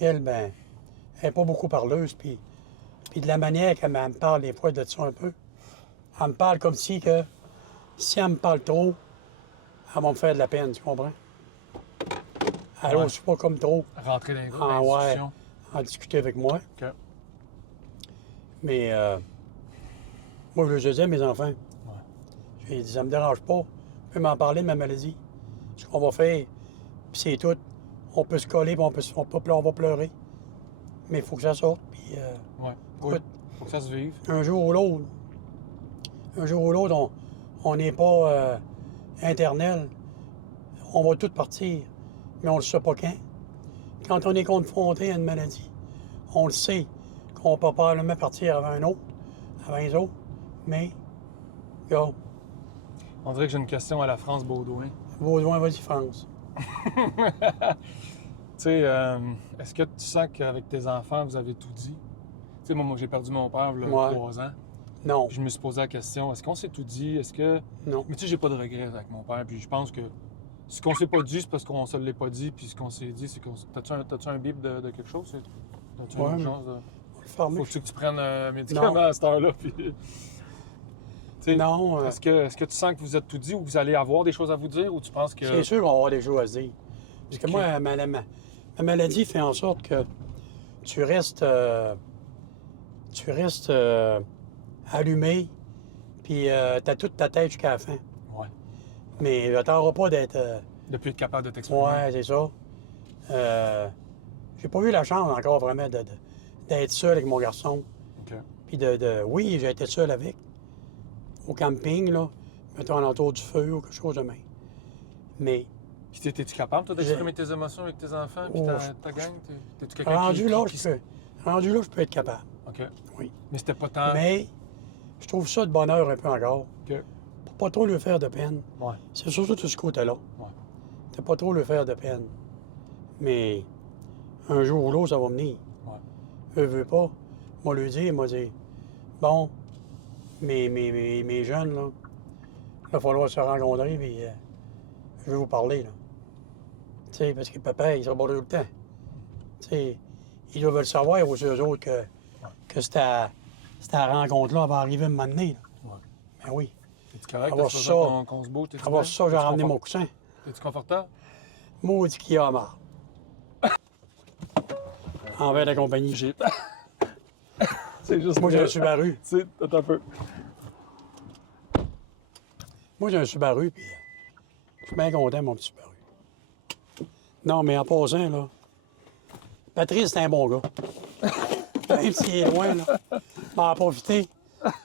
elle, ben, elle n'est pas beaucoup parleuse, puis de la manière qu'elle me parle des fois de ça un peu, elle me parle comme si elle me parle trop, elle va me faire de la peine, tu comprends? Elle Ouais. n'ose pas comme trop Rentrer dans les groupes, Ah, dans les ouais. discussions. en discuter avec moi, OK. mais moi, je le disais à mes enfants, j'ai dit, ça me dérange pas, on peut m'en parler de ma maladie, ce qu'on va faire, puis c'est tout. On peut se coller, puis on va pleurer. Mais il faut que ça sorte. Puis Ouais. écoute, Faut que ça se vive. un jour ou l'autre, on n'est pas internel. On va tout partir, mais on ne le sait pas quand. Quand on est confronté à une maladie, on le sait qu'on peut probablement partir avant les autres, mais, regarde, On dirait que j'ai une question à la France Baudouin. Baudouin, vas-y, France. Tu sais, est-ce que tu sens qu'avec tes enfants, vous avez tout dit? Tu sais, moi j'ai perdu mon père il y a Ouais. 3 ans. Non, Puis je me suis posé la question, est-ce qu'on s'est tout dit? Est-ce que... non. Mais tu sais, j'ai pas de regrets avec mon père. Puis je pense que ce qu'on s'est pas dit, c'est parce qu'on se l'est pas dit. Puis ce qu'on s'est dit, c'est qu'on... T'as-tu un bip de quelque chose? T'as-tu Ouais, une mais- urgence de... On va le former. Faut-tu que tu prennes un médicament Non. à cette heure-là? Puis... Tu sais, Non, Est-ce que tu sens que vous êtes tout dit ou vous allez avoir des choses à vous dire ou tu penses que... c'est sûr qu'on va avoir des choses à se dire. Parce que Ok. moi, ma maladie fait en sorte que tu restes allumé, puis t'as toute ta tête jusqu'à la fin. Ouais. Mais t'auras pas d'être... De plus être capable de t'exprimer. ouais, c'est ça. J'ai pas eu la chance encore vraiment d'être seul avec mon garçon. OK. Puis oui, j'ai été seul avec. Au camping, là, mettons alentour du feu ou quelque chose de même. Mais Puis t'es-tu capable, toi, d'exprimer tes émotions avec tes enfants puis Oh, ta gang? T'es-tu quelqu'un rendu qui... là, qui- je peux être capable. OK. Oui. Mais c'était pas tant... Mais je trouve ça de bonheur un peu encore. OK. Pour pas trop lui faire de peine. Ouais. C'est surtout de ce côté-là. Ouais. De pas trop lui faire de peine. Mais un jour ou l'autre, ça va venir. Ouais. Veut pas. Moi, lui dire, bon, mes jeunes, là, il va falloir se rencontrer, puis je vais vous parler, là. Tu sais, parce que papa, il sera pas là tout le temps. Tu sais, ils doivent le savoir aussi, eux autres, que cette rencontre-là va arriver à un moment donné, là. Ouais. Ben oui. Es-tu correct? Avoir T'as ça- qu'on se bouge? T'es-tu Avant bien? ça, j'ai T'es-tu ramené mon confort- coussin. T'es-tu confortable? Maudit qu'il y a marre. Envers la compagnie. J'ai... C'est juste Moi, que- je suis barru. Tu sais, attends un peu. Moi, j'ai un Subaru, puis je suis bien content, mon petit Subaru. Non, mais en passant, là, Patrice, c'est un bon gars. Même s'il est loin, là, on va en profiter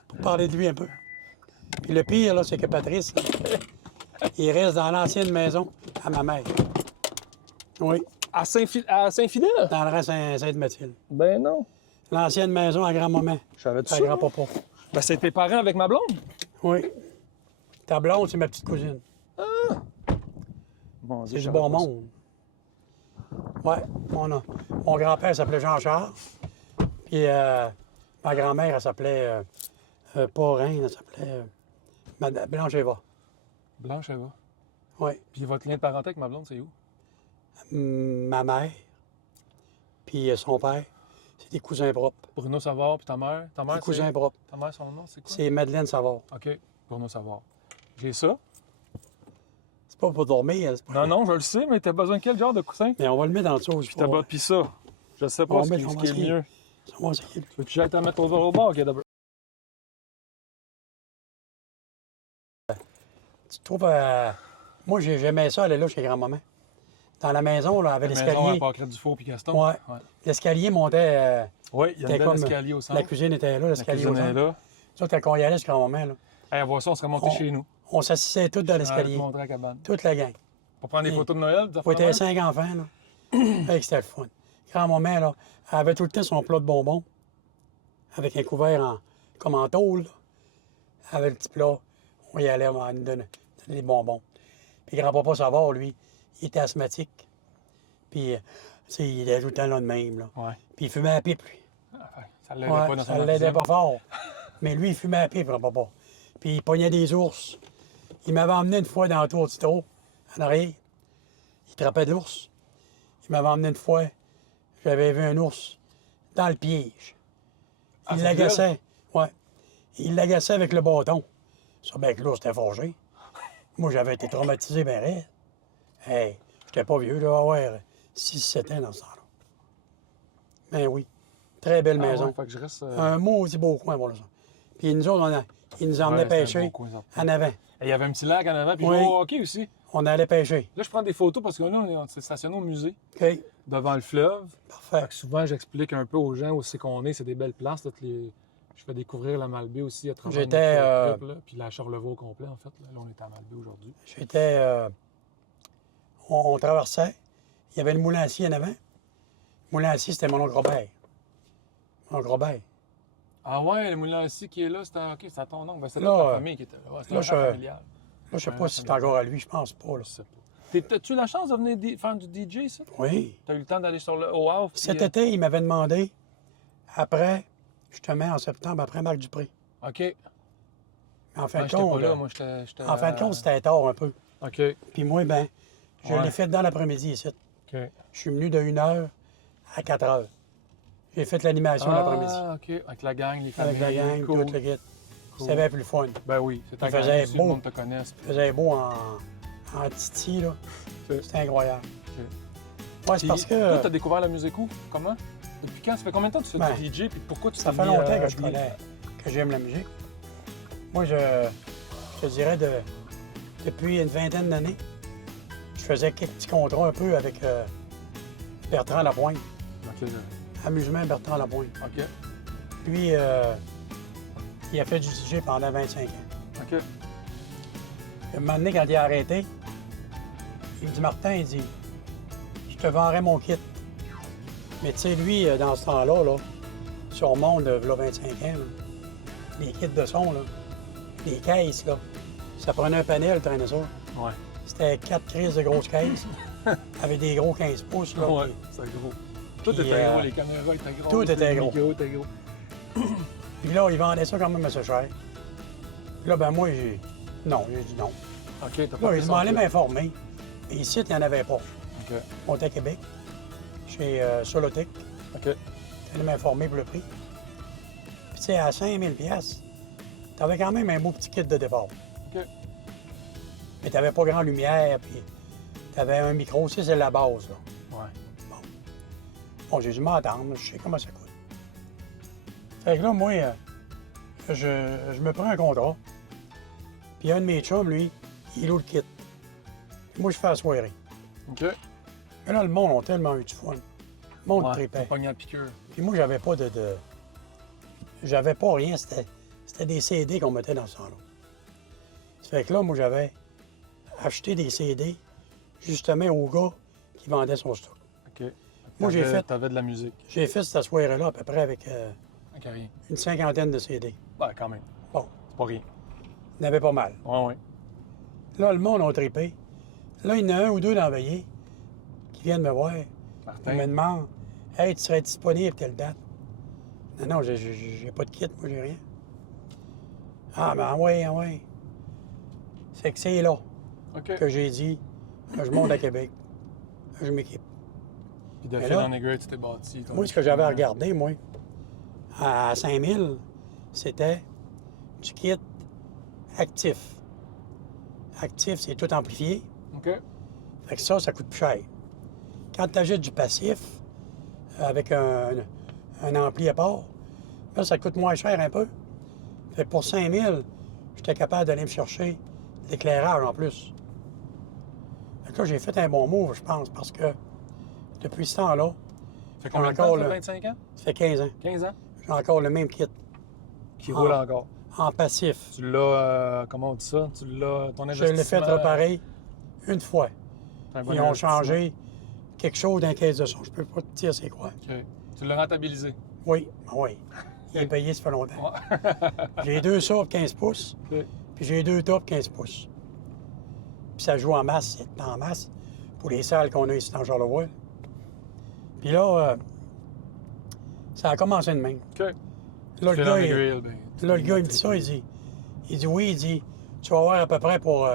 pour parler de lui un peu. Puis le pire, là, c'est que Patrice, là, il reste dans l'ancienne maison à ma mère. Oui, À Saint-Fidèle? dans le reste Sainte-Mathilde. Ben non. L'ancienne maison à grand-maman, Je savais à ça. grand-papa. Ben, c'est tes parents avec ma blonde? Oui. Ta blonde, c'est ma petite cousine. Bon, C'est du bon monde. Ouais, mon grand-père s'appelait Jean-Charles. Puis ma grand-mère, elle s'appelait pas Reine, elle s'appelait Madame Blanche-Eva. Blanche, elle va. Oui. Puis votre lien de parenté avec ma blonde, c'est où? Ma mère, puis son père, c'est des cousins propres. Bruno Savard, puis ta mère? Ta mère, Des cousins propres. Ta mère, son nom, c'est quoi? C'est Madeleine Savard. OK, Bruno Savard. J'ai ça. C'est pas pour dormir. C'est pas... Non, je le sais, mais t'as besoin de quel genre de coussin? Mais on va le mettre en dessous. Puis ça. Je sais pas On ce va qui, mettre- ce on qui va est essayer. mieux. On va essayer. Veux-tu que j'aille te mettre au bord, OK, d'abord? Tu trouves... Moi, j'aimais ça aller là chez grand-maman. Dans la maison, là, avec La maison l'escalier. à Pâquerette Dufour puis Gaston? Ouais. L'escalier montait... Oui, il y a un c'était bel comme escalier au centre. La cuisine était là, La l'escalier cuisine au est centre. là. Ça, quand on y allait chez grand-maman, là, Hey, à voir ça, on serait monté On- chez nous. on s'assisait tous dans Je vais te l'escalier. montrer la cabane. Toute la gang. Pour prendre des Et- photos de Noël, des On affaires était de même? 5 enfants, là. Hey, c'était le fun. Grand-maman, là, elle avait tout le temps son plat de bonbons. Avec un couvert comme en tôle, là. Elle avait le petit plat. On y allait, on nous donnait des bonbons. Puis grand-papa Savard, lui, il était asthmatique. Puis, tu sais, il était tout le temps là de même, là. Ouais. Puis il fumait à pipe, lui. Ça l'aidait Ouais, pas dans ça son l'aidait emphysème. pas fort. Mais lui, il fumait à pipe, grand-papa. Puis il pognait des ours. Il m'avait emmené une fois dans la tour du trot, en arrière. Il trappait de l'ours. Il m'avait emmené une fois, j'avais vu un ours dans le piège. Ah, Il c'est l'agaçait. Ouais. Il l'agaçait avec le bâton. Ça, ben que l'ours était forgé. Moi, j'avais été traumatisé, ben raide. Hey, j'étais pas vieux, là, avoir 6-7 ans dans ce temps-là. Ben oui. Très belle Ah, maison. ouais, fait que je reste... Un maudit beau coin, voilà ça. Puis nous autres, ils nous emmenaient Ouais, c'est un pêcher beau coin, ça. en avant. Il y avait un petit lac en avant, puis Oui. je joue au hockey aussi. On allait pêcher. Là, je prends des photos parce que là, on s'est stationné au musée, OK? devant le fleuve. Parfait. Fait que souvent, j'explique un peu aux gens où c'est qu'on est. C'est des belles places. Là, je fais découvrir la Malbaie aussi à travers J'étais, notre club, là. Puis la Charlevoix au complet, en fait. Là, on est à Malbaie aujourd'hui. J'étais... on traversait. Il y avait le moulin à scie en avant. Le moulin à scie, c'était mon oncle Robert. Mon oncle Robert. Ah ouais, le moulin ici qui est là, c'était OK, c'est à ton oncle. Ben, c'est Là, toute la famille qui était là. Ouais, c'était là, un je- affaire familial. Là, je sais Ouais, pas si c'est encore à lui, je pense pas. Là. Je sais pas. T'as-tu eu la chance de venir faire du DJ, ça? Oui. T'as eu le temps d'aller sur le au Havre? puis, Cet été, il m'avait demandé, après, justement, en septembre, après Marc Dupré. OK. Mais en fin Ben, de j'étais compte, pas là, moi, j'étais en fin de compte, c'était tard un peu. OK. Puis moi, ben, je Ouais. l'ai fait dans l'après-midi ici. OK. Je suis venu de 1h à 4h. J'ai fait l'animation l'après-midi. Ah, OK. Avec la gang, les familles. Avec la gang, cool. tout le kit. Cool. C'était bien plus le fun. Ben oui, c'est ta Il gang faisait aussi, beau. le monde te connaisse. Il faisait beau en titi, là. Ok. C'était incroyable. Ouais, c'est Puis, parce Toi, que t'as découvert la musique où? Comment? Depuis quand? Ça fait combien de temps que tu fais Ben, du DJ? Puis pourquoi tu ça t'es fait mis longtemps à que je habiller? connais, que j'aime la musique. Moi, je te dirais, depuis une vingtaine d'années, je faisais quelques petits contrats un peu avec Bertrand Lapointe. OK. Amusement Bertrand Lapointe. OK. Lui, il a fait du DJ pendant 25 ans. OK. Un moment donné, quand il a arrêté, il me dit, Martin, il dit, je te vendrai mon kit. Mais tu sais, lui, dans ce temps-là, là, sur monde, là, 25 ans, là, les kits de son, là, les caisses, là, ça prenait un panel, traîner ça. Ouais. C'était 4 crises de grosses caisses, avec des gros 15 pouces. Là, Ouais, puis c'est gros. Tout Puis, était gros, les caméras étaient grosses. tout était les gros. micros étaient gros. puis là, il vendait ça quand même assez cher. Puis là, ben moi, j'ai dit non. OK, t'as Là, fait je son m'en allais club. m'informer. Et ici, il n'y en avait pas. OK. On était à Québec, chez Solotech. OK. J'allais m'informer pour le prix. Puis tu sais, à 5000 pièces, t'avais quand même un beau petit kit de départ. OK. Mais t'avais pas grand lumière, puis t'avais un micro, ça, c'est la base, là. Ouais. Bon, j'ai dû m'entendre, je sais comment ça coûte. Fait que là, moi, je me prends un contrat. Puis un de mes chums, lui, il loue le kit. Puis moi, je fais la soirée. OK. Mais là, le monde a tellement eu du fun. Le monde Ouais, tripait. t'as pogné la piqûre. Puis moi, j'avais pas J'avais pas rien, c'était des CD qu'on mettait dans ce temps-là. Ça fait que là, moi, j'avais acheté des CD justement au gars qui vendait son stock. OK. Moi, T'avais de la musique. J'ai fait cette soirée-là à peu près avec OK, rien. une 50aine de CD. Ben, quand même. Bon, C'est pas rien. il y en avait pas mal. Ouais. Là, le monde a trippé. Là, il y en a un ou deux dans la veillée qui viennent me voir. Martin. Ils me demandent « Hey, tu serais disponible telle date? » Non, j'ai pas de kit, moi, j'ai rien. Ah, ben ouais. C'est que c'est là OK. que j'ai dit je monte à Québec, je m'équipe. Puis de Mais fil là, en aiguille, tu t'es bâti. ton Moi, ce que j'avais équipement. regardé, moi, à 5000, c'était du kit actif. Actif, c'est tout amplifié. OK. Fait que ça coûte plus cher. Quand tu achètes du passif, avec un ampli à part, là, ça coûte moins cher un peu. Fait que pour 5000, j'étais capable d'aller me chercher de l'éclairage en plus. Fait que là, j'ai fait un bon move, je pense, parce que depuis ce temps-là, Fait combien de temps, encore ça, le- 25 ans? ça fait 15 ans, 15 ans? j'ai encore le même kit Qui Ah. roule encore. en passif. Tu l'as, comment on dit ça? Tu l'as, ton Je investissement... l'ai fait réparer une fois. c'est un bon Ils ont investissement. changé quelque chose dans la caisse de son. Je peux pas te dire c'est quoi. OK. Tu l'as rentabilisé. Oui. Il est payé, ça fait longtemps. Ouais. J'ai deux sobres 15 pouces, OK. puis j'ai deux tops 15 pouces. Puis ça joue en masse, c'est en masse, pour les salles qu'on a ici dans Charlevoix. Puis là, ça a commencé de même. OK. Là, le Fil en gars, aiguille, ben, là, le gars, il me dit ça, il dit oui, il dit, tu vas avoir à peu près pour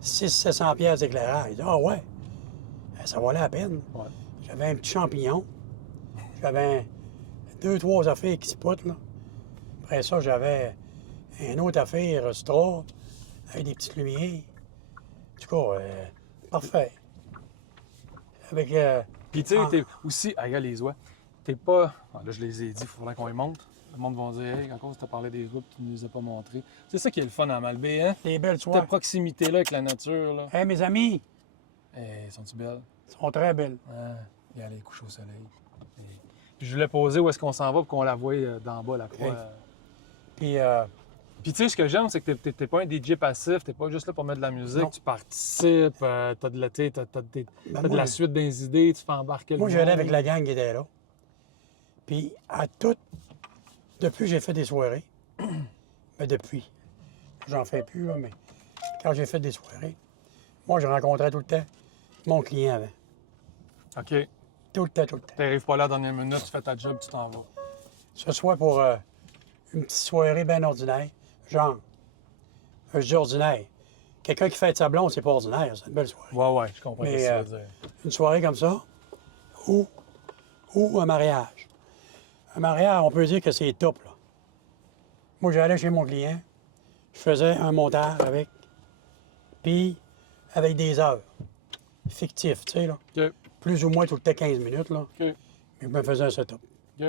600-700 pièces d'éclairage. Il dit, ah ouais, ça valait la peine. Ouais. J'avais un petit champignon, j'avais 2-3 affaires qui se poutent, là. Après ça, j'avais une autre affaire, straw, avec des petites lumières. En tout cas, parfait. Avec, Puis tu sais, Ah. t'es aussi... Ah, regarde les oies. T'es pas... Ah, là, je les ai dit, il faudrait qu'on les montre. Le monde va dire, hey, à cause tu as parlé des routes, tu ne nous as pas montrées. C'est ça qui est le fun en Malbaie, hein? des belles Ta soirs. proximité-là avec la nature, là. Hey, mes amis, Sont-tu belles? sont très belles. Ah, il y a les couches au soleil. Puis je voulais poser où est-ce qu'on s'en va pour qu'on la voie d'en bas, la croix. Ok. Puis, Puis tu sais, ce que j'aime, c'est que t'es pas un DJ passif, t'es pas juste là pour mettre de la musique, Non. tu participes, t'as de la, t'as de moi, la suite des idées, tu fais embarquer le moi, monde. j'allais avec la gang qui était là. Puis, à tout, depuis j'ai fait des soirées, mais depuis, j'en fais plus, là, mais quand j'ai fait des soirées, moi, je rencontrais tout le temps mon client avant. OK. Tout le temps. T'arrives pas là à la dernière minute, tu fais ta job, tu t'en vas. Ce soit pour une petite soirée bien ordinaire, genre, je dis ordinaire. Quelqu'un qui fête sa blonde, c'est pas ordinaire, c'est une belle soirée. Ouais, je comprends ce Mais, que ça veut dire. Une soirée comme ça, ou un mariage. Un mariage, on peut dire que c'est top, là. Moi, j'allais chez mon client, je faisais un montage avec, puis avec des heures fictifs, tu sais, là. OK. Plus ou moins tout le temps 15 minutes, là. OK. Mais je me faisais un setup. OK.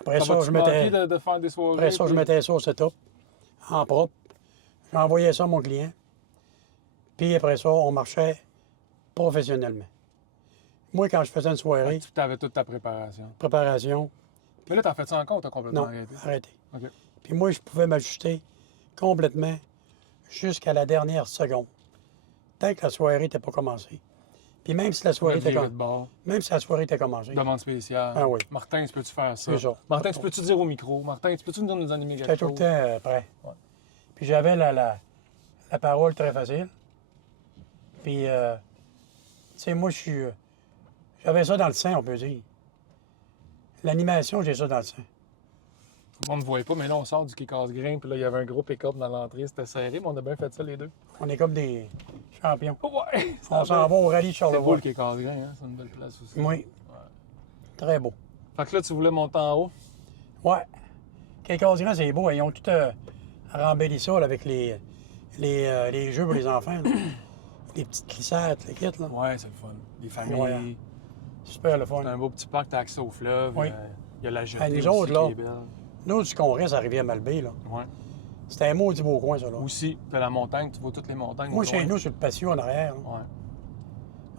Après ça, va-tu je manquer mettais... de faire des soirées? Après ça, je puis- mettais ça au setup, en propre. J'envoyais ça à mon client. Puis après ça, on marchait professionnellement. Moi, quand je faisais une soirée, Tu avais toute ta préparation. préparation, Mais là, t'as fait ça encore ou t'as complètement non, arrêté? arrêté. OK. Puis moi, je pouvais m'ajuster complètement jusqu'à la dernière seconde, tant que la soirée n'était pas commencée. Puis même si la soirée était Virer de bord. même si la soirée était commencée, Demande spéciale. Ah oui. Martin, tu peux-tu faire ça? C'est ça. Martin, tu peux-tu dire au micro? Martin, tu peux-tu nous animer quelque j'étais tout chose? le temps prêt. Ouais. Puis j'avais la parole très facile. Puis, tu sais, moi, j'avais ça dans le sein, on peut dire. L'animation, j'ai ça dans le sein. On ne voyait pas, mais là, on sort du Kick-Ass-Grain, puis là, il y avait un gros pick-up dans l'entrée. C'était serré, mais on a bien fait ça, les deux. On est comme des champions. Ouais! On s'en va au rallye de C'est beau, Charlevoix. le Kick-Ass-Grain, hein? C'est une belle place aussi. Oui. Très beau. Fait que là, tu voulais monter en haut. Ouais. Quelques-uns, c'est beau. Ils ont tout rembelli ça là, avec les jeux pour les enfants. là. Les petites glissettes, les kits, là. Ouais, c'est le fun. Les familles. Ouais. Super le fun. C'est un beau petit parc, t'as accès au fleuve. Oui. Il y a la jetée nous aussi autres, là. qui est belle. Nous, du qu'on reste à Rivière-Malbaie, là. Ouais. C'était un maudit beau coin, ça, là. Aussi, t'as la montagne, tu vois toutes les montagnes. Moi, au chez loin. nous, sur le patio en arrière, là, Ouais,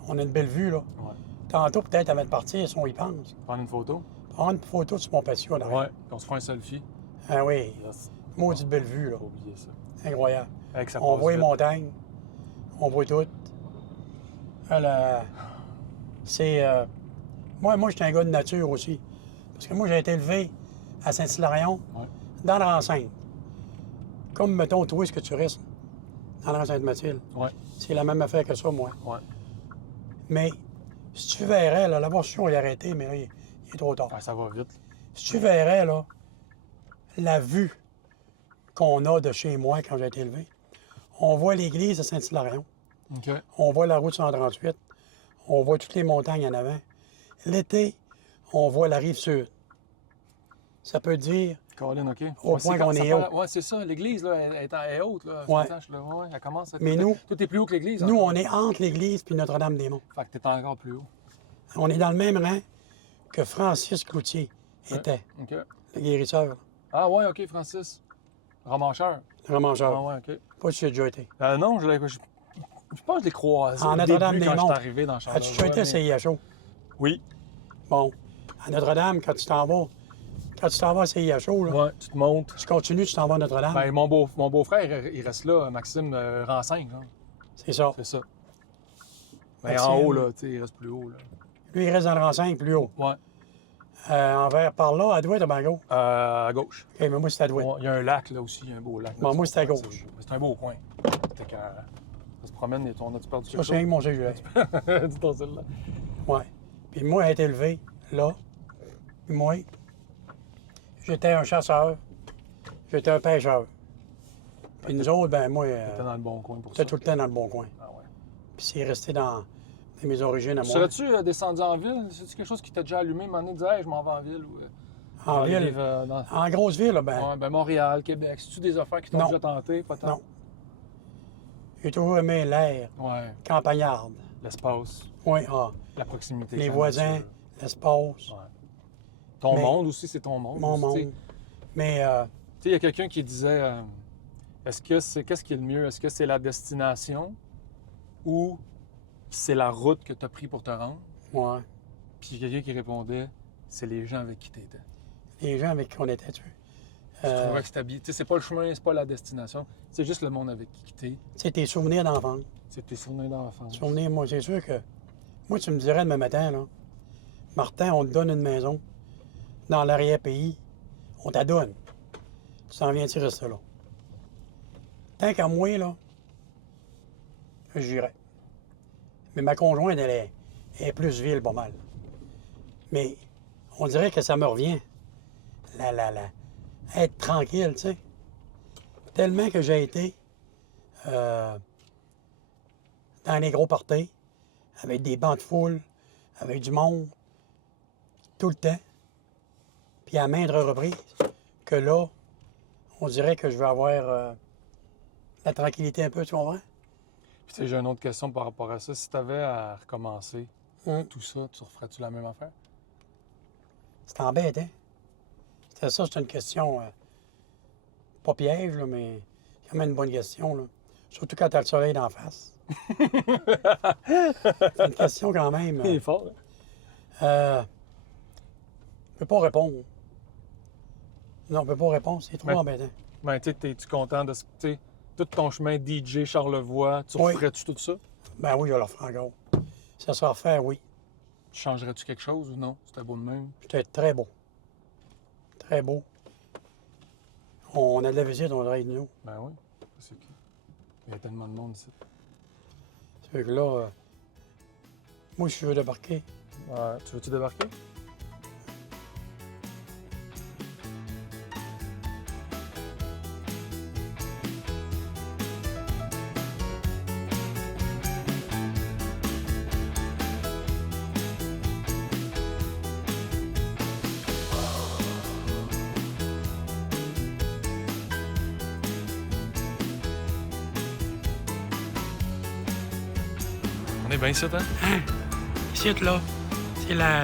on a une belle vue, là. ouais. Tantôt, peut-être, avant de partir, si on y pense. Prendre une photo. Prendre une photo sur mon patio en arrière. Ouais, puis on se fait un selfie. Ah oui, Yes. maudite belle vue, là. Faut oublier ça. Incroyable. Avec ça On passe voit les vite. montagnes, on voit tout. C'est... Moi, j'étais un gars de nature aussi. Parce que moi, j'ai été élevé à Saint-Hilarion, Ouais. dans la Renseigne. Comme, mettons, toi, ce que tu restes dans la Sainte-Mathilde. Ouais, C'est la même affaire que ça, moi. ouais. Mais si tu verrais, là, l'abortion est arrêtée, mais là, il est trop tard. Ouais, ça va vite. Si tu verrais, là, la vue qu'on a de chez moi quand j'ai été élevé, on voit l'église de Saint-Hilarion, OK. on voit la route 138, on voit toutes les montagnes en avant. L'été, on voit la rive sud. Ça peut dire, Caroline, OK. Au Ouais, point quand qu'on ça est parle- haut. Ouais, c'est ça. L'église, là, elle est haute, là. Ouais. Frontenac, là. Ouais, elle commence à être... Mais nous- Tout est plus haut que l'église. nous, encore. on est entre l'église puis Notre-Dame-des-Monts. Fait que t'es encore plus haut. On est dans le même rang que Francis Cloutier était, OK. le guérisseur, Ah ouais, OK, Francis. Romancheur. le remangeur. Ah ouais, OK. Pas si tu as déjà été. Non, je pense que je l'ai croisé En au début Notre-Dame-des-Monts. quand je suis arrivé dans As-tu Charlevoix. déjà été à CIHO? Oui. Bon, à Notre-Dame, quand tu t'en vas à CIHO, là, Ouais, tu te montes. tu continues, tu t'en vas à Notre-Dame. Ben, mon beau-frère, il reste là, Maxime Renseigne, là. C'est ça. C'est ça. Ben, Maxime. en haut, là, tu sais, il reste plus haut, là. Lui, il reste dans le Renseigne, plus haut. Ouais. Envers, par là, à droite, à Bango. À gauche. OK, mais moi, c'est à droite. Ouais, il y a un lac, là, aussi, il y a un beau lac. là, Bon, tu moi, c'est à comprends, gauche. C'est un beau coin. T'es carré. Ça se promène, on a-tu perdu Ça, quelque c'est avec chose? mon cellulaire. Dis ton celle-là. Ouais. Puis moi, j'ai été élevé là. Puis moi, j'étais un chasseur. J'étais un pêcheur. Puis nous autres, ben moi, T'es dans le bon coin pour ça. j'étais tout le temps dans le bon coin. Ah ouais. Puis c'est resté dans mes origines à moi. Serais-tu descendu en ville? C'est-tu quelque chose qui t'a déjà allumé, un moment donné, de dire, hey, je m'en vais en ville? Ou, En aller ville, vivre, dans... en grosse ville, là, ben, Ouais, ben Montréal, Québec. C'est-tu des affaires qui t'ont Non. déjà tenté? Pas tant? non. J'ai toujours aimé l'air Ouais, campagnarde. l'espace, Oui, la proximité. les avec la voisins, nature. l'espace, Ouais. Ton Mais- monde aussi, c'est ton monde. mon aussi, tu sais. monde. Mais Tu sais, il y a quelqu'un qui disait qu'est-ce qui est le mieux? Est-ce que c'est la destination ou c'est la route que tu as pris pour te rendre? ouais, Puis il y a quelqu'un qui répondait c'est les gens avec qui tu étais. les gens avec qui on était, tu Tu trouvais que c'était bien. Tu sais, c'est pas le chemin, c'est pas la destination, c'est juste le monde avec qui tu es. sais, tes souvenirs d'enfance. C'est tes souvenirs d'enfance. Souvenirs, moi, c'est sûr que. Moi, tu me dirais demain matin, là, Martin, on te donne une maison dans l'arrière-pays, on t'a donne. Tu t'en viens-tu rester là? Tant qu'à moi, là, j'irais. Mais ma conjointe, elle est plus ville, pas mal. Mais on dirait que ça me revient. Être tranquille, tu sais. Tellement que j'ai été dans les gros parties, avec des bancs de foule, avec du monde, tout le temps. Puis à maintes reprises, que là, on dirait que je vais avoir la tranquillité un peu, tu comprends? Puis tu sais, j'ai une autre question par rapport à ça. Si tu avais à recommencer tout ça, tu referais-tu la même affaire? C'est embêtant. C'est une question pas piège, là, mais quand même une bonne question. Là. Surtout quand t'as le soleil d'en face. C'est une question quand même. Il est fort, hein? Je peux pas répondre. Non, je peux pas répondre, c'est trop Mais- embêtant. Ben, tu sais, es-tu content de tu sais, tout ton chemin DJ Charlevoix, tu Oui. referais-tu tout ça? Ben oui, je vais le refaire encore. Ça sera refaire, oui. Changerais-tu quelque chose ou non? C'était beau de même. C'était très beau. Très beau. On a de la visite, on dirait de nous. Ben oui. C'est que... Il y a tellement de monde ici. C'est que là, moi, je veux débarquer. Ouais. Tu veux-tu débarquer? On est bien ici, hein? Ici, là, c'est la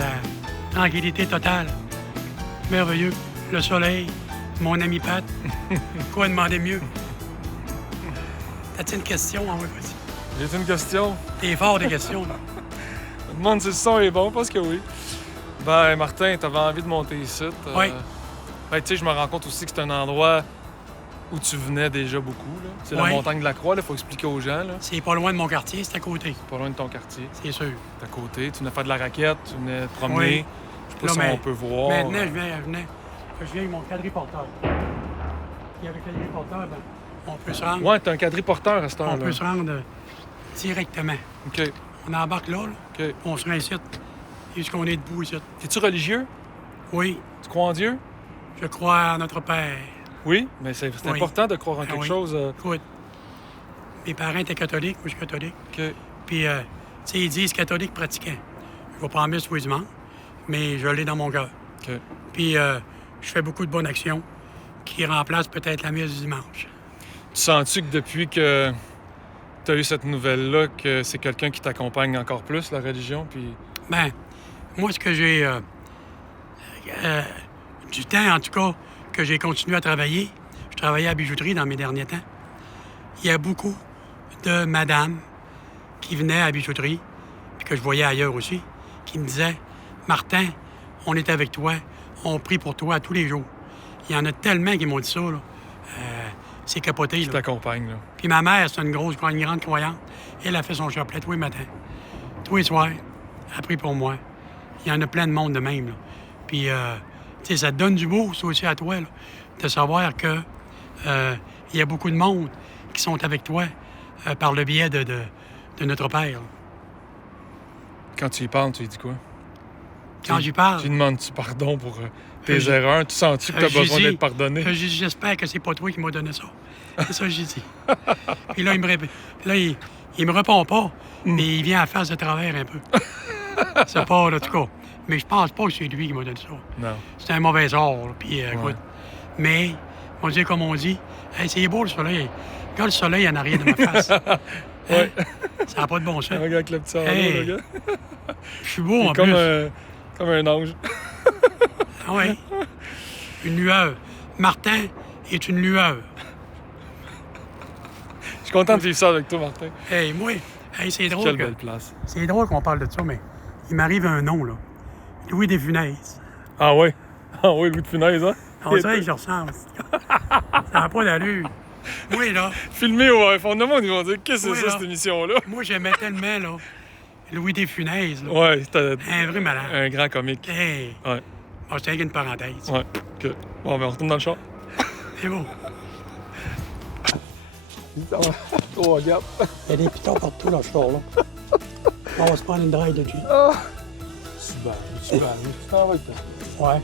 tranquillité totale. Merveilleux. Le soleil, Mon ami Pat, quoi demander mieux? T'as-tu une question? Ah oui, vas-y. J'ai une question. T'es fort des questions, là. Je me demande si le son est bon, parce que oui. Ben, Martin, t'avais envie de monter ici. Oui. Ben, tu sais, je me rends compte aussi que c'est un endroit où tu venais déjà beaucoup, là. C'est la Oui. montagne de la Croix, il faut expliquer aux gens, là. C'est pas loin de mon quartier, c'est à côté, Pas loin de ton quartier. c'est sûr. C'est à côté. Tu venais faire de la raquette, tu venais te promener. Oui. Je sais pas Là, si mais on peut voir. Maintenant, je viens avec mon quadriporteur. Puis avec le quadriporteur, ben, on peut se rendre, Ouais, t'es un quadriporteur à cette on heure-là. peut se rendre directement. OK, On embarque là, OK. on se rend ici, jusqu'on est debout ici. Es-tu religieux? Oui, Tu crois en Dieu? je crois en notre Père. Oui, mais c'est Oui. important de croire en Ah quelque oui. chose. Écoute, mes parents étaient catholiques, moi je suis catholique. OK. Puis, tu sais, ils disent catholique pratiquant. Je vais pas en messe tous les dimanches, mais je l'ai dans mon cœur. OK. Puis, je fais beaucoup de bonnes actions qui remplacent peut-être la messe du dimanche. Tu sens-tu que depuis que tu as eu cette nouvelle-là, que c'est quelqu'un qui t'accompagne encore plus, la religion? Puis... Ben, moi, ce que j'ai du temps, en tout cas, que j'ai continué à travailler, je travaillais à la bijouterie dans mes derniers temps. Il y a beaucoup de madames qui venaient à la bijouterie, puis que je voyais ailleurs aussi, qui me disaient « Martin, on est avec toi, on prie pour toi tous les jours. » Il y en a tellement qui m'ont dit ça, là. C'est capoté, Qui là. t'accompagne, là. Puis ma mère, c'est une grande croyante. Elle a fait son chapelet tous les matins. Tous les soirs, elle prie pour moi. Il y en a plein de monde de même, là. Puis, tu sais, ça te donne du beau, ça aussi, à toi, là, de savoir que il y a beaucoup de monde qui sont avec toi par le biais de notre Père. Là. Quand tu y parles, tu lui dis quoi? Quand j'y parle, Tu lui demandes-tu pardon pour tes Je- erreurs? Tu sens-tu que tu as j'ai besoin dit- d'être pardonné? j'espère que c'est pas toi qui m'as donné ça. C'est ça que j'ai dit. Puis là, il me répond pas, mais il vient à face de travers un peu. C'est pas, là, en tout cas. Mais je pense pas que c'est lui qui m'a donné ça. Non. C'est un mauvais sort, là, puis écoute. Mais, on dit comme on dit, hey, c'est beau le soleil. Regarde le soleil en arrière de ma face. Ouais. Ça n'a pas de bon sens. Regarde avec le petit sardeau, Hey. le gars. Je suis beau en Comme, plus. comme un ange. Ah oui. Une lueur. Martin est une lueur. Je suis content de vivre ça avec toi, Martin. Hey, moi, hey, c'est drôle Quelle que... belle place. C'est drôle qu'on parle de ça, mais il m'arrive un nom, là. Louis Desfunès. Ah oui? Ah oui, Louis de Funès, hein? On dirait que je ressemble. Ça n'a pas d'allure. Moi, là, Filmé au fond de monde, ils vont dire qu'est-ce que Oui, c'est ça, là. cette émission-là? moi, j'aimais tellement, là, Louis Desfunès, là. Ouais, c'était Un vrai malade. un grand comique. Hey! Ouais, Bon, c'était avec une parenthèse. ouais. OK. Bon, ben on retourne dans le char. C'est beau. Oh, regarde. Il y a des pitons partout dans ce char-là. On va se prendre une drive de Jeep. Tu t'en vas, Ouais.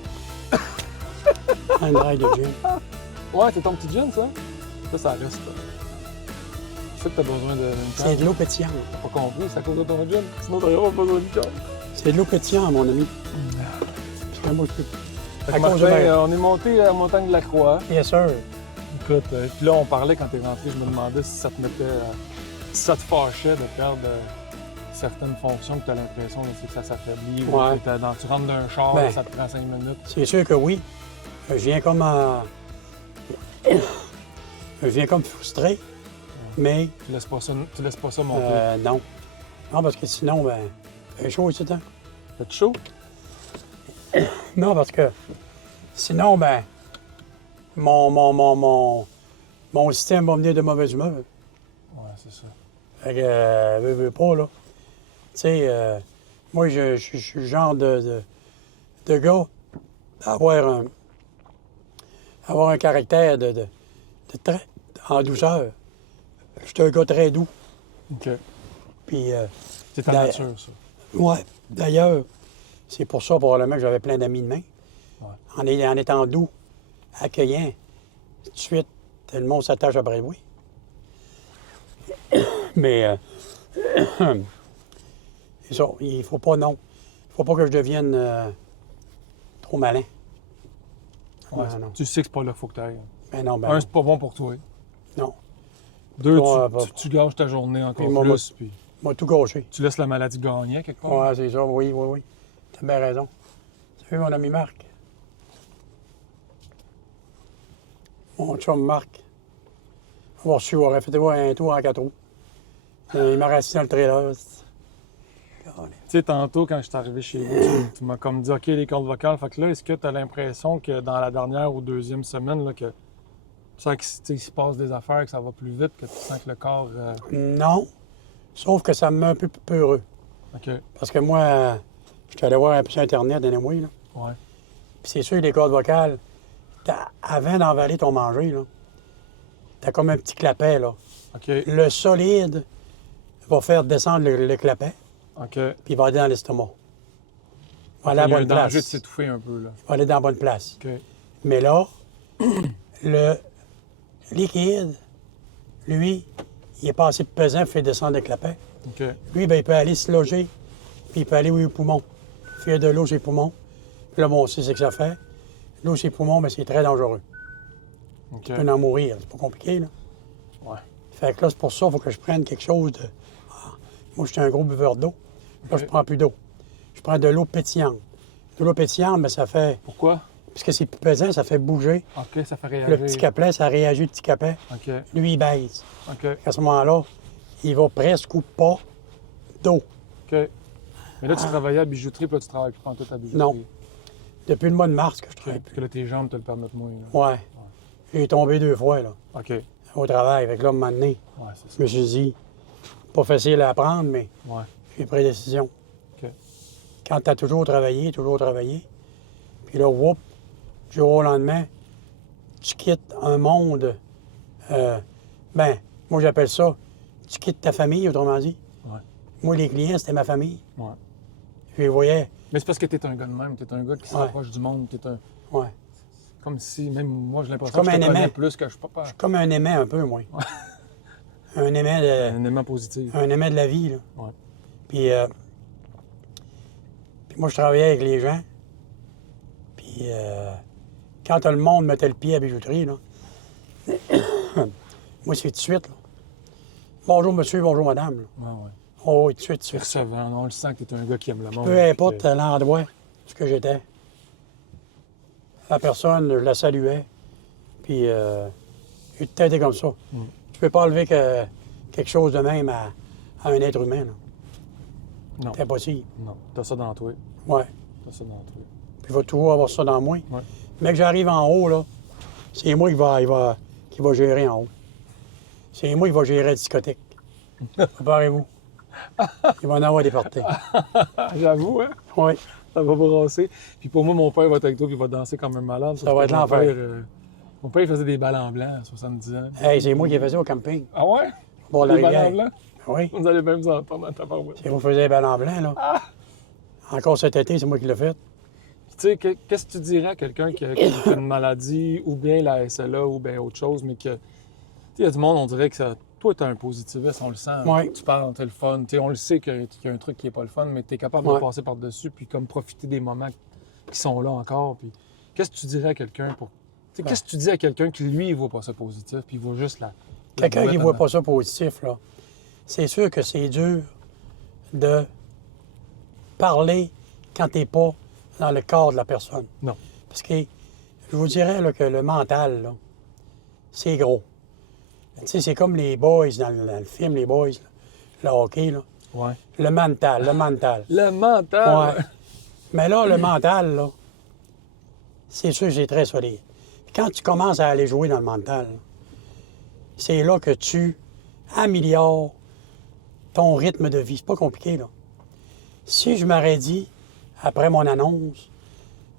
Une drive de Jeep. Ouais, c'est ton petit gin, ça? Ça reste. Je sais que t'as besoin d'une C'est de l'eau pétillante. T'as pas compris, c'est à cause de ton gin. Sinon, t'aurais pas besoin de cœur. C'est de l'eau pétillante, mon ami. C'est un mot de À cause de Martin, ma- on est monté à la montagne de la Croix. Bien sûr. Écoute, puis là, on parlait quand t'es rentré, je me demandais si ça te mettait. Si ça te fâchait de perdre certaines fonctions que t'as l'impression là, c'est que ça s'affaiblit. Ou Ouais. que tu rentres d'un char, Ben. ça te prend 5 minutes. C'est sûr que oui. Je viens comme Je viens comme frustré, mais Tu laisses pas ça monter. non. Non, parce que sinon, ben, c'est chaud ici, hein? T'es chaud? Non, parce que sinon, ben, mon système va venir de mauvaise humeur. Ouais, c'est ça. Fait que, veux pas, là. Tu sais, moi, je suis le genre de gars à avoir un caractère de très en douceur. Je suis un gars très doux. OK. Puis, C'est ta D'ailleurs- nature, ça. ouais, d'ailleurs, c'est pour ça probablement que j'avais plein d'amis de main. Ouais. En étant doux, accueillant, tout de suite, le monde s'attache après oui. Mais, c'est ça, il faut pas, non. Il faut pas que je devienne trop malin. Ouais, non. Tu sais que c'est pas là qu'il faut que tu ailles. Mais non, ben, Un, c'est pas bon pour toi. non. Deux, Ouais, tu gâches ta journée encore Puis moi, plus. Puis M'a tout gâché. tu laisses la maladie gagner quelque part. Ouais, c'est ça, oui. T'as bien raison. Tu vu mon ami Marc? Mon chum Marc. On va reçu, on aurait fait un tour en 4 roues. Il m'a resté dans le trailer. Tu sais, tantôt, quand je suis arrivé chez vous, tu m'as comme dit, OK, les cordes vocales. Fait que là, est-ce que tu as l'impression que dans la dernière ou deuxième semaine, là, que tu sens qu'il se passe des affaires, que ça va plus vite, que tu sens que le corps... Non, sauf que ça me met un peu plus peureux. OK. Parce que moi, je suis allé voir un peu sur Internet, anyway, là. Ouais. Puis c'est sûr, les cordes vocales, avant d'envaler ton manger, là, t'as comme un petit clapet, là. OK. Le solide va faire descendre le clapet, OK. puis il va aller dans l'estomac. Il va aller à Il y la a un bonne danger de place. s'étouffer un peu, là. Il va aller dans la bonne place. OK. Mais là, le liquide, lui, il n'est pas assez pesant pour faire descendre le clapet. OK. Lui, ben, il peut aller se loger, puis il peut aller aux poumons. Faire de l'eau chez les poumons. Puis là, bon, on sait ce que ça fait. L'eau chez les poumons, ben, c'est très dangereux. OK. Tu peux en mourir, c'est pas compliqué, là. Ouais. Fait que là, c'est pour ça qu'il faut que je prenne quelque chose de... Ah, moi, je suis un gros buveur d'eau. Là, OK. je prends plus d'eau. Je prends de l'eau pétillante. De l'eau pétillante, ben, ça fait... Pourquoi? Puisque c'est plus pesant, ça fait bouger. OK, ça fait Le réagir. petit caplet, ça réagit, le petit capet. OK. Lui, il baisse. OK. À ce moment-là, il va presque ou pas d'eau. OK. Mais là, tu travaillais à bijouterie, puis là, tu travailles plus pantoute à bijouterie. Non. Depuis le mois de mars que je OK. travaille Puis plus. que là, tes jambes te le permettent moins. Là. Ouais. J'ai tombé 2 fois, là, OK. Ouais, au travail. Avec là, un moment donné, c'est je ça. me suis dit, pas facile à apprendre, mais Ouais. j'ai pris la décision. OK. Quand tu as toujours travaillé, puis là, whoop, du jour au lendemain, tu quittes un monde, ben, moi j'appelle ça, tu quittes ta famille, autrement dit. Ouais. Moi, les clients, c'était ma famille. Ouais. Je les voyais, Mais c'est parce que t'es un gars de même. T'es un gars qui se Ouais. rapproche du monde. T'es un... ouais. Comme si, même moi, j'ai l'impression Comme que je te un connais aimant. plus que je suis pas Comme un aimant un peu, moi. Un aimant de, un aimant positif. un aimant de la vie, là. Ouais. Puis, puis moi, je travaillais avec les gens. Puis, quand le monde mettait le pied à la bijouterie, là, moi, c'est tout de suite, là. Bonjour, monsieur, bonjour, madame. Là. Ouais, ouais. Oh, oui, tout de suite, tout de C'est suite. recevant. On le sent que t'es un gars qui aime le monde. Peu importe l'endroit où que j'étais. La personne, je la saluais. Puis, j'ai tout été comme ça. Tu peux pas enlever quelque chose de même à un être humain, là. Non. C'est impossible. Non. T'as ça dans toi. Ouais. T'as ça dans toi. Puis il va toujours avoir ça dans moi. Ouais. Mais que j'arrive en haut, là, c'est moi qui va gérer en haut. C'est moi qui va gérer la discothèque. Préparez-vous. Il va en avoir des parties. J'avoue, hein? Oui. Ça va brasser. Puis pour moi, mon père va être avec toi puis il va danser comme un malade. Ça va être mon l'enfer. père, mon père, il faisait des balles en blanc à 70 ans. Hey, c'est moi qui ai fait ça au camping. Ah ouais? Bon, la Des balles en rivière. blanc? Oui. Vous allez même vous entendre dans ta barouette. C'est moi qui faisais les ballons blancs, là. Encore cet été, c'est moi qui l'ai fait. Puis tu sais, qu'est-ce que tu dirais à quelqu'un qui a une maladie ou bien la SLA ou bien autre chose, mais que. Tu sais, il y a du monde, on dirait que ça. Toi, t'as un positiviste, on le sent. Ouais. Tu parles, t'as le fun. Tu sais, on le sait qu'il y a un truc qui est pas le fun, mais t'es capable de Ouais. passer par-dessus puis comme profiter des moments qui sont là encore. Puis qu'est-ce que tu dirais à quelqu'un pour. Tu sais, qu'est-ce que tu dis à quelqu'un qui, lui, il voit pas ça positif, puis il voit juste la. Quelqu'un qui boulette ne voit en- pas ça positif, là, c'est sûr que c'est dur de parler quand tu n'es pas dans le corps de la personne. Non. Parce que je vous dirais là, que le mental, là, c'est gros. Tu sais, c'est comme les boys dans le film, les boys, là, le hockey, là. Ouais. Le mental, le mental. Le mental! Ouais. Mais là, le mental, là, c'est sûr que c'est très solide. Quand tu commences à aller jouer dans le mental, là, c'est là que tu améliores ton rythme de vie. C'est pas compliqué, là. Si je m'aurais dit, après mon annonce,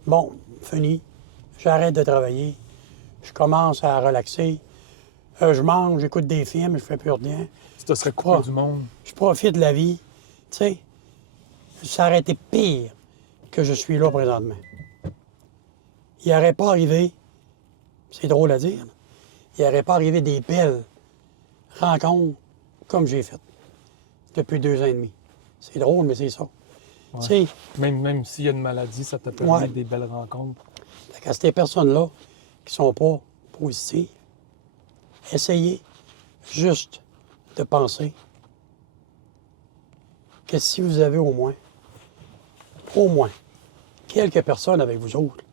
bon, fini, j'arrête de travailler, je commence à relaxer, je mange, j'écoute des films, je fais plus rien, Tu te serais coupé Quoi? du monde. je profite de la vie, tu sais, ça aurait été pire que je suis là présentement. Il n'aurait pas arrivé, c'est drôle à dire, il n'aurait pas arrivé des belles rencontres comme j'ai faites depuis 2 ans et demi. C'est drôle, mais c'est ça. Ouais. Tu sais, Même s'il y a une maladie, ça t'a permis Ouais. des belles rencontres. fait qu'à ces personnes-là qui sont pas positives, essayez juste de penser que si vous avez au moins quelques personnes avec vous autres,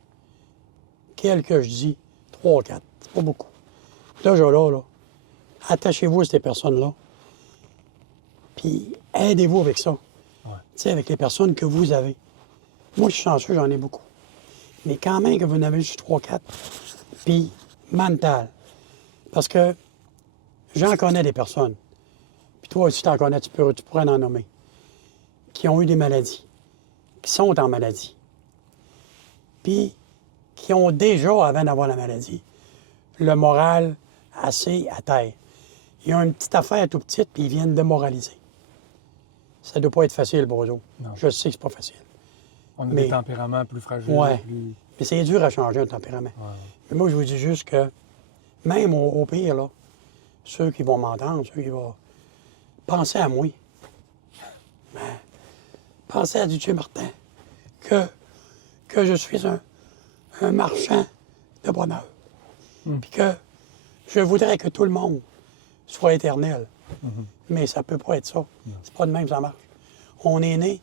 quelques, je dis, 3 ou 4, c'est pas beaucoup, déjà là, attachez-vous à ces personnes-là. Puis aidez-vous avec ça. Ouais. Tu sais, avec les personnes que vous avez. Moi, je suis chanceux, j'en ai beaucoup. Mais quand même que vous en avez juste 3-4. Puis mental. Parce que j'en connais des personnes. Puis toi aussi, tu en connais, tu pourrais en nommer. Qui ont eu des maladies. Qui sont en maladie. Puis qui ont déjà, avant d'avoir la maladie, le moral assez à terre. Ils ont une petite affaire tout petite, puis ils viennent démoraliser. Ça ne doit pas être facile pour eux autres. Non. Je sais que c'est pas facile. On a Mais- des tempéraments plus fragiles. Ouais. Plus... Mais c'est dur à changer un tempérament. Ouais. Mais moi, je vous dis juste que, même au pire, là, ceux qui vont m'entendre, ceux qui vont... Pensez à moi. Ben, pensez à Dieu Martin. Que je suis un marchand de bonheur. Puis que je voudrais que tout le monde soit éternel. Mais ça peut pas être ça. C'est pas de même que ça marche. On est né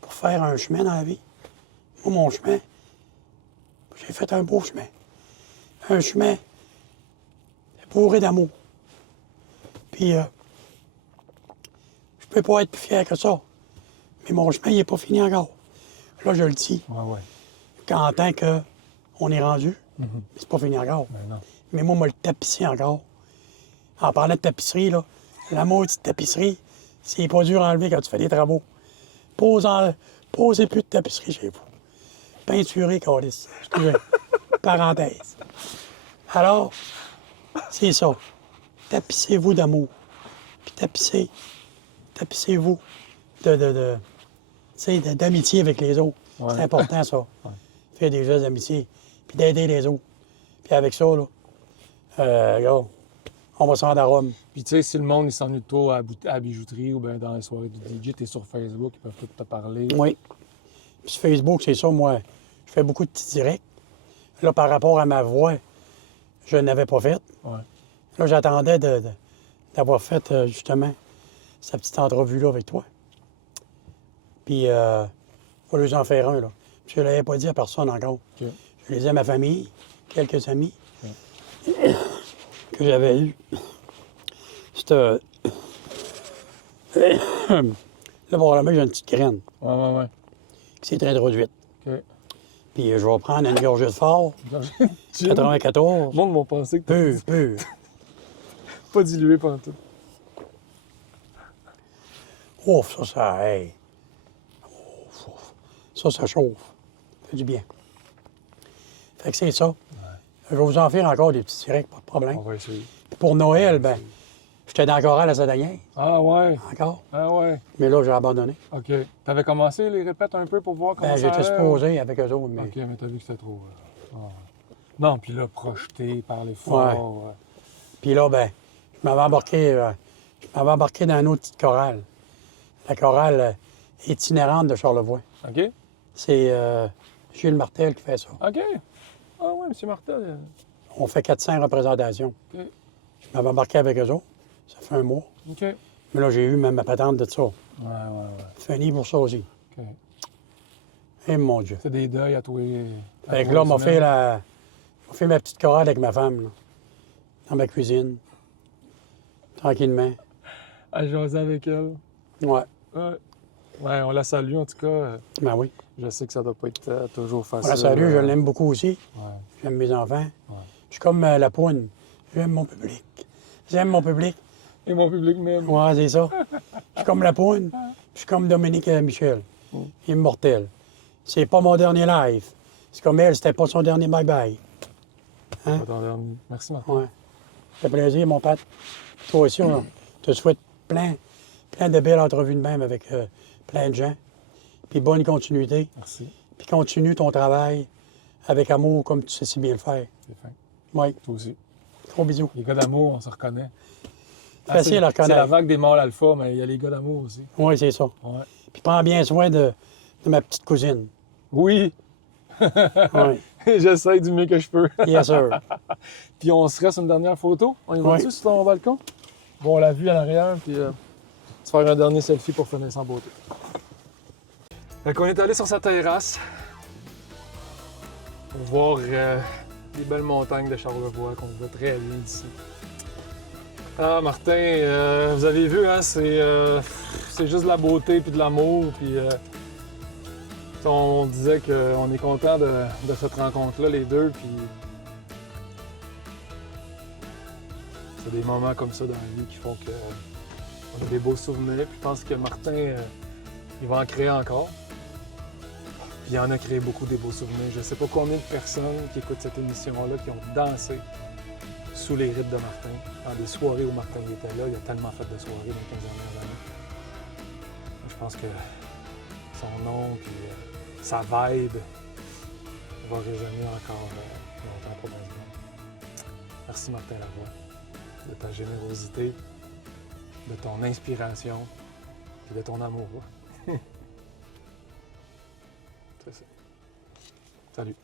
pour faire un chemin dans la vie. Moi, mon chemin, j'ai fait un beau chemin. Un chemin bourré d'amour. Puis, je peux pas être plus fier que ça. Mais mon chemin, il n'est pas fini encore. Là, je le dis. Ouais. Qu'en tant qu'on est rendu, mais c'est pas fini encore. Ben non. Mais moi, le tapisser encore. En parlant de tapisserie, là, la maudite tapisserie, c'est pas dur à enlever quand tu fais des travaux. Posez plus de tapisserie chez vous. Peinturez, câlisse. Excusez. Parenthèse. Alors, c'est ça. Tapissez-vous d'amour. Puis tapissez-vous d'amitié avec les autres. Ouais. C'est important, ça. Faire des gestes d'amitié. Puis d'aider les autres. Puis avec ça, là, regarde, on va se rendre à Rome. Puis tu sais, si le monde il s'ennuie de toi à la bijouterie ou bien dans les soirées du DJ, t'es sur Facebook, ils peuvent tout te parler. Oui. Puis sur Facebook, c'est ça, moi, je fais beaucoup de petits directs. Là, par rapport à ma voix, je n'avais pas fait. Ouais. Là, j'attendais d'avoir fait, justement, cette petite entrevue-là avec toi. Puis, faut les en faire un, là. Je ne l'avais pas dit à personne encore. OK. Je les ai à ma famille, quelques amis que j'avais eus. C'était... là, probablement, j'ai une petite graine Ouais. qui s'est introduite. OK. Puis, je vais prendre une gorgée de fort, 94. Le monde m'a pensé que t'as Peu. pas dilué pendant tout. Ouf, ça, hey. Ouf. Ça chauffe. Ça fait du bien. Fait que c'est ça. Je vais vous en faire encore des petits directs, pas de problème. On va essayer. Puis pour Noël, ben, j'étais dans le chorale à Sadagnin, Ah ouais. encore. Ah ouais. Mais là, j'ai abandonné. OK. T'avais commencé les répètes un peu pour voir comment Ben, ça j'étais allait, supposé avec eux autres, mais... OK, mais t'as vu que c'était trop... ah. Non, puis là, projeté, parler fort. Ouais. Puis là, ben, je m'avais embarqué dans une autre petite chorale. La chorale itinérante de Charlevoix. OK? C'est Gilles Martel qui fait ça. OK. Ah ouais, M. Martin. On fait 400 représentations. OK. Je m'avais embarqué avec eux autres. Ça fait un mois. OK. Mais là, j'ai eu même ma patente de ça. Ouais. Fini pour ça aussi. OK. Eh mon Dieu. C'est des deuils à toi. Fait que là, on m'a fait ma petite chorale avec ma femme, là, dans ma cuisine. Tranquillement. À jaser avec elle. Ouais. Ouais, on la salue en tout cas. Ben oui. Je sais que ça doit pas être toujours facile. Voilà, salut, je l'aime beaucoup aussi. Ouais. J'aime mes enfants. Je suis comme la poune. J'aime mon public. J'aime mon public. Et mon public même. Ouais, c'est ça. Je suis comme la poune. Je suis comme Dominique Michel. Immortel. C'est pas mon dernier live. C'est comme elle, c'était pas son dernier bye-bye. Hein? Pas ton dernier. Merci, Martin. Ouais. Ça fait plaisir, mon Pat. Toi aussi, on te souhaite plein de belles entrevues de même avec plein de gens. Puis bonne continuité. Merci. Puis continue ton travail avec amour comme tu sais si bien le faire. C'est fin. Oui. Toi aussi. Gros bisous. Les gars d'amour, on se reconnaît. Facile à reconnaître. C'est la vague des mâles alpha, mais il y a les gars d'amour aussi. Oui, c'est ça. Ouais. Puis prends bien soin de ma petite cousine. Oui. Oui. J'essaie du mieux que je peux. Yes, sir. Puis on se reste une dernière photo. On y va-tu Ouais. sur ton balcon? Bon, on l'a vu en arrière, puis se faire un dernier selfie pour finir sans beauté. Fait qu'on est allé sur sa terrasse pour voir des belles montagnes de Charlevoix qu'on voit très bien d'ici. Ah, Martin, vous avez vu, hein, c'est juste de la beauté puis de l'amour. Puis, on disait qu'on est content de cette rencontre-là, les deux. Puis, c'est des moments comme ça dans la vie qui font qu'on a des beaux souvenirs. Puis, je pense que Martin, il va en créer encore. Puis il en a créé beaucoup des beaux souvenirs. Je ne sais pas combien de personnes qui écoutent cette émission-là qui ont dansé sous les rides de Martin, dans des soirées où Martin était là. Il a tellement fait de soirées dans les 15 dernières années. Je pense que son nom et sa vibe va résonner encore longtemps pour nous. Merci Martin Lavoie de ta générosité, de ton inspiration et de ton amour. C'est ça. Salut.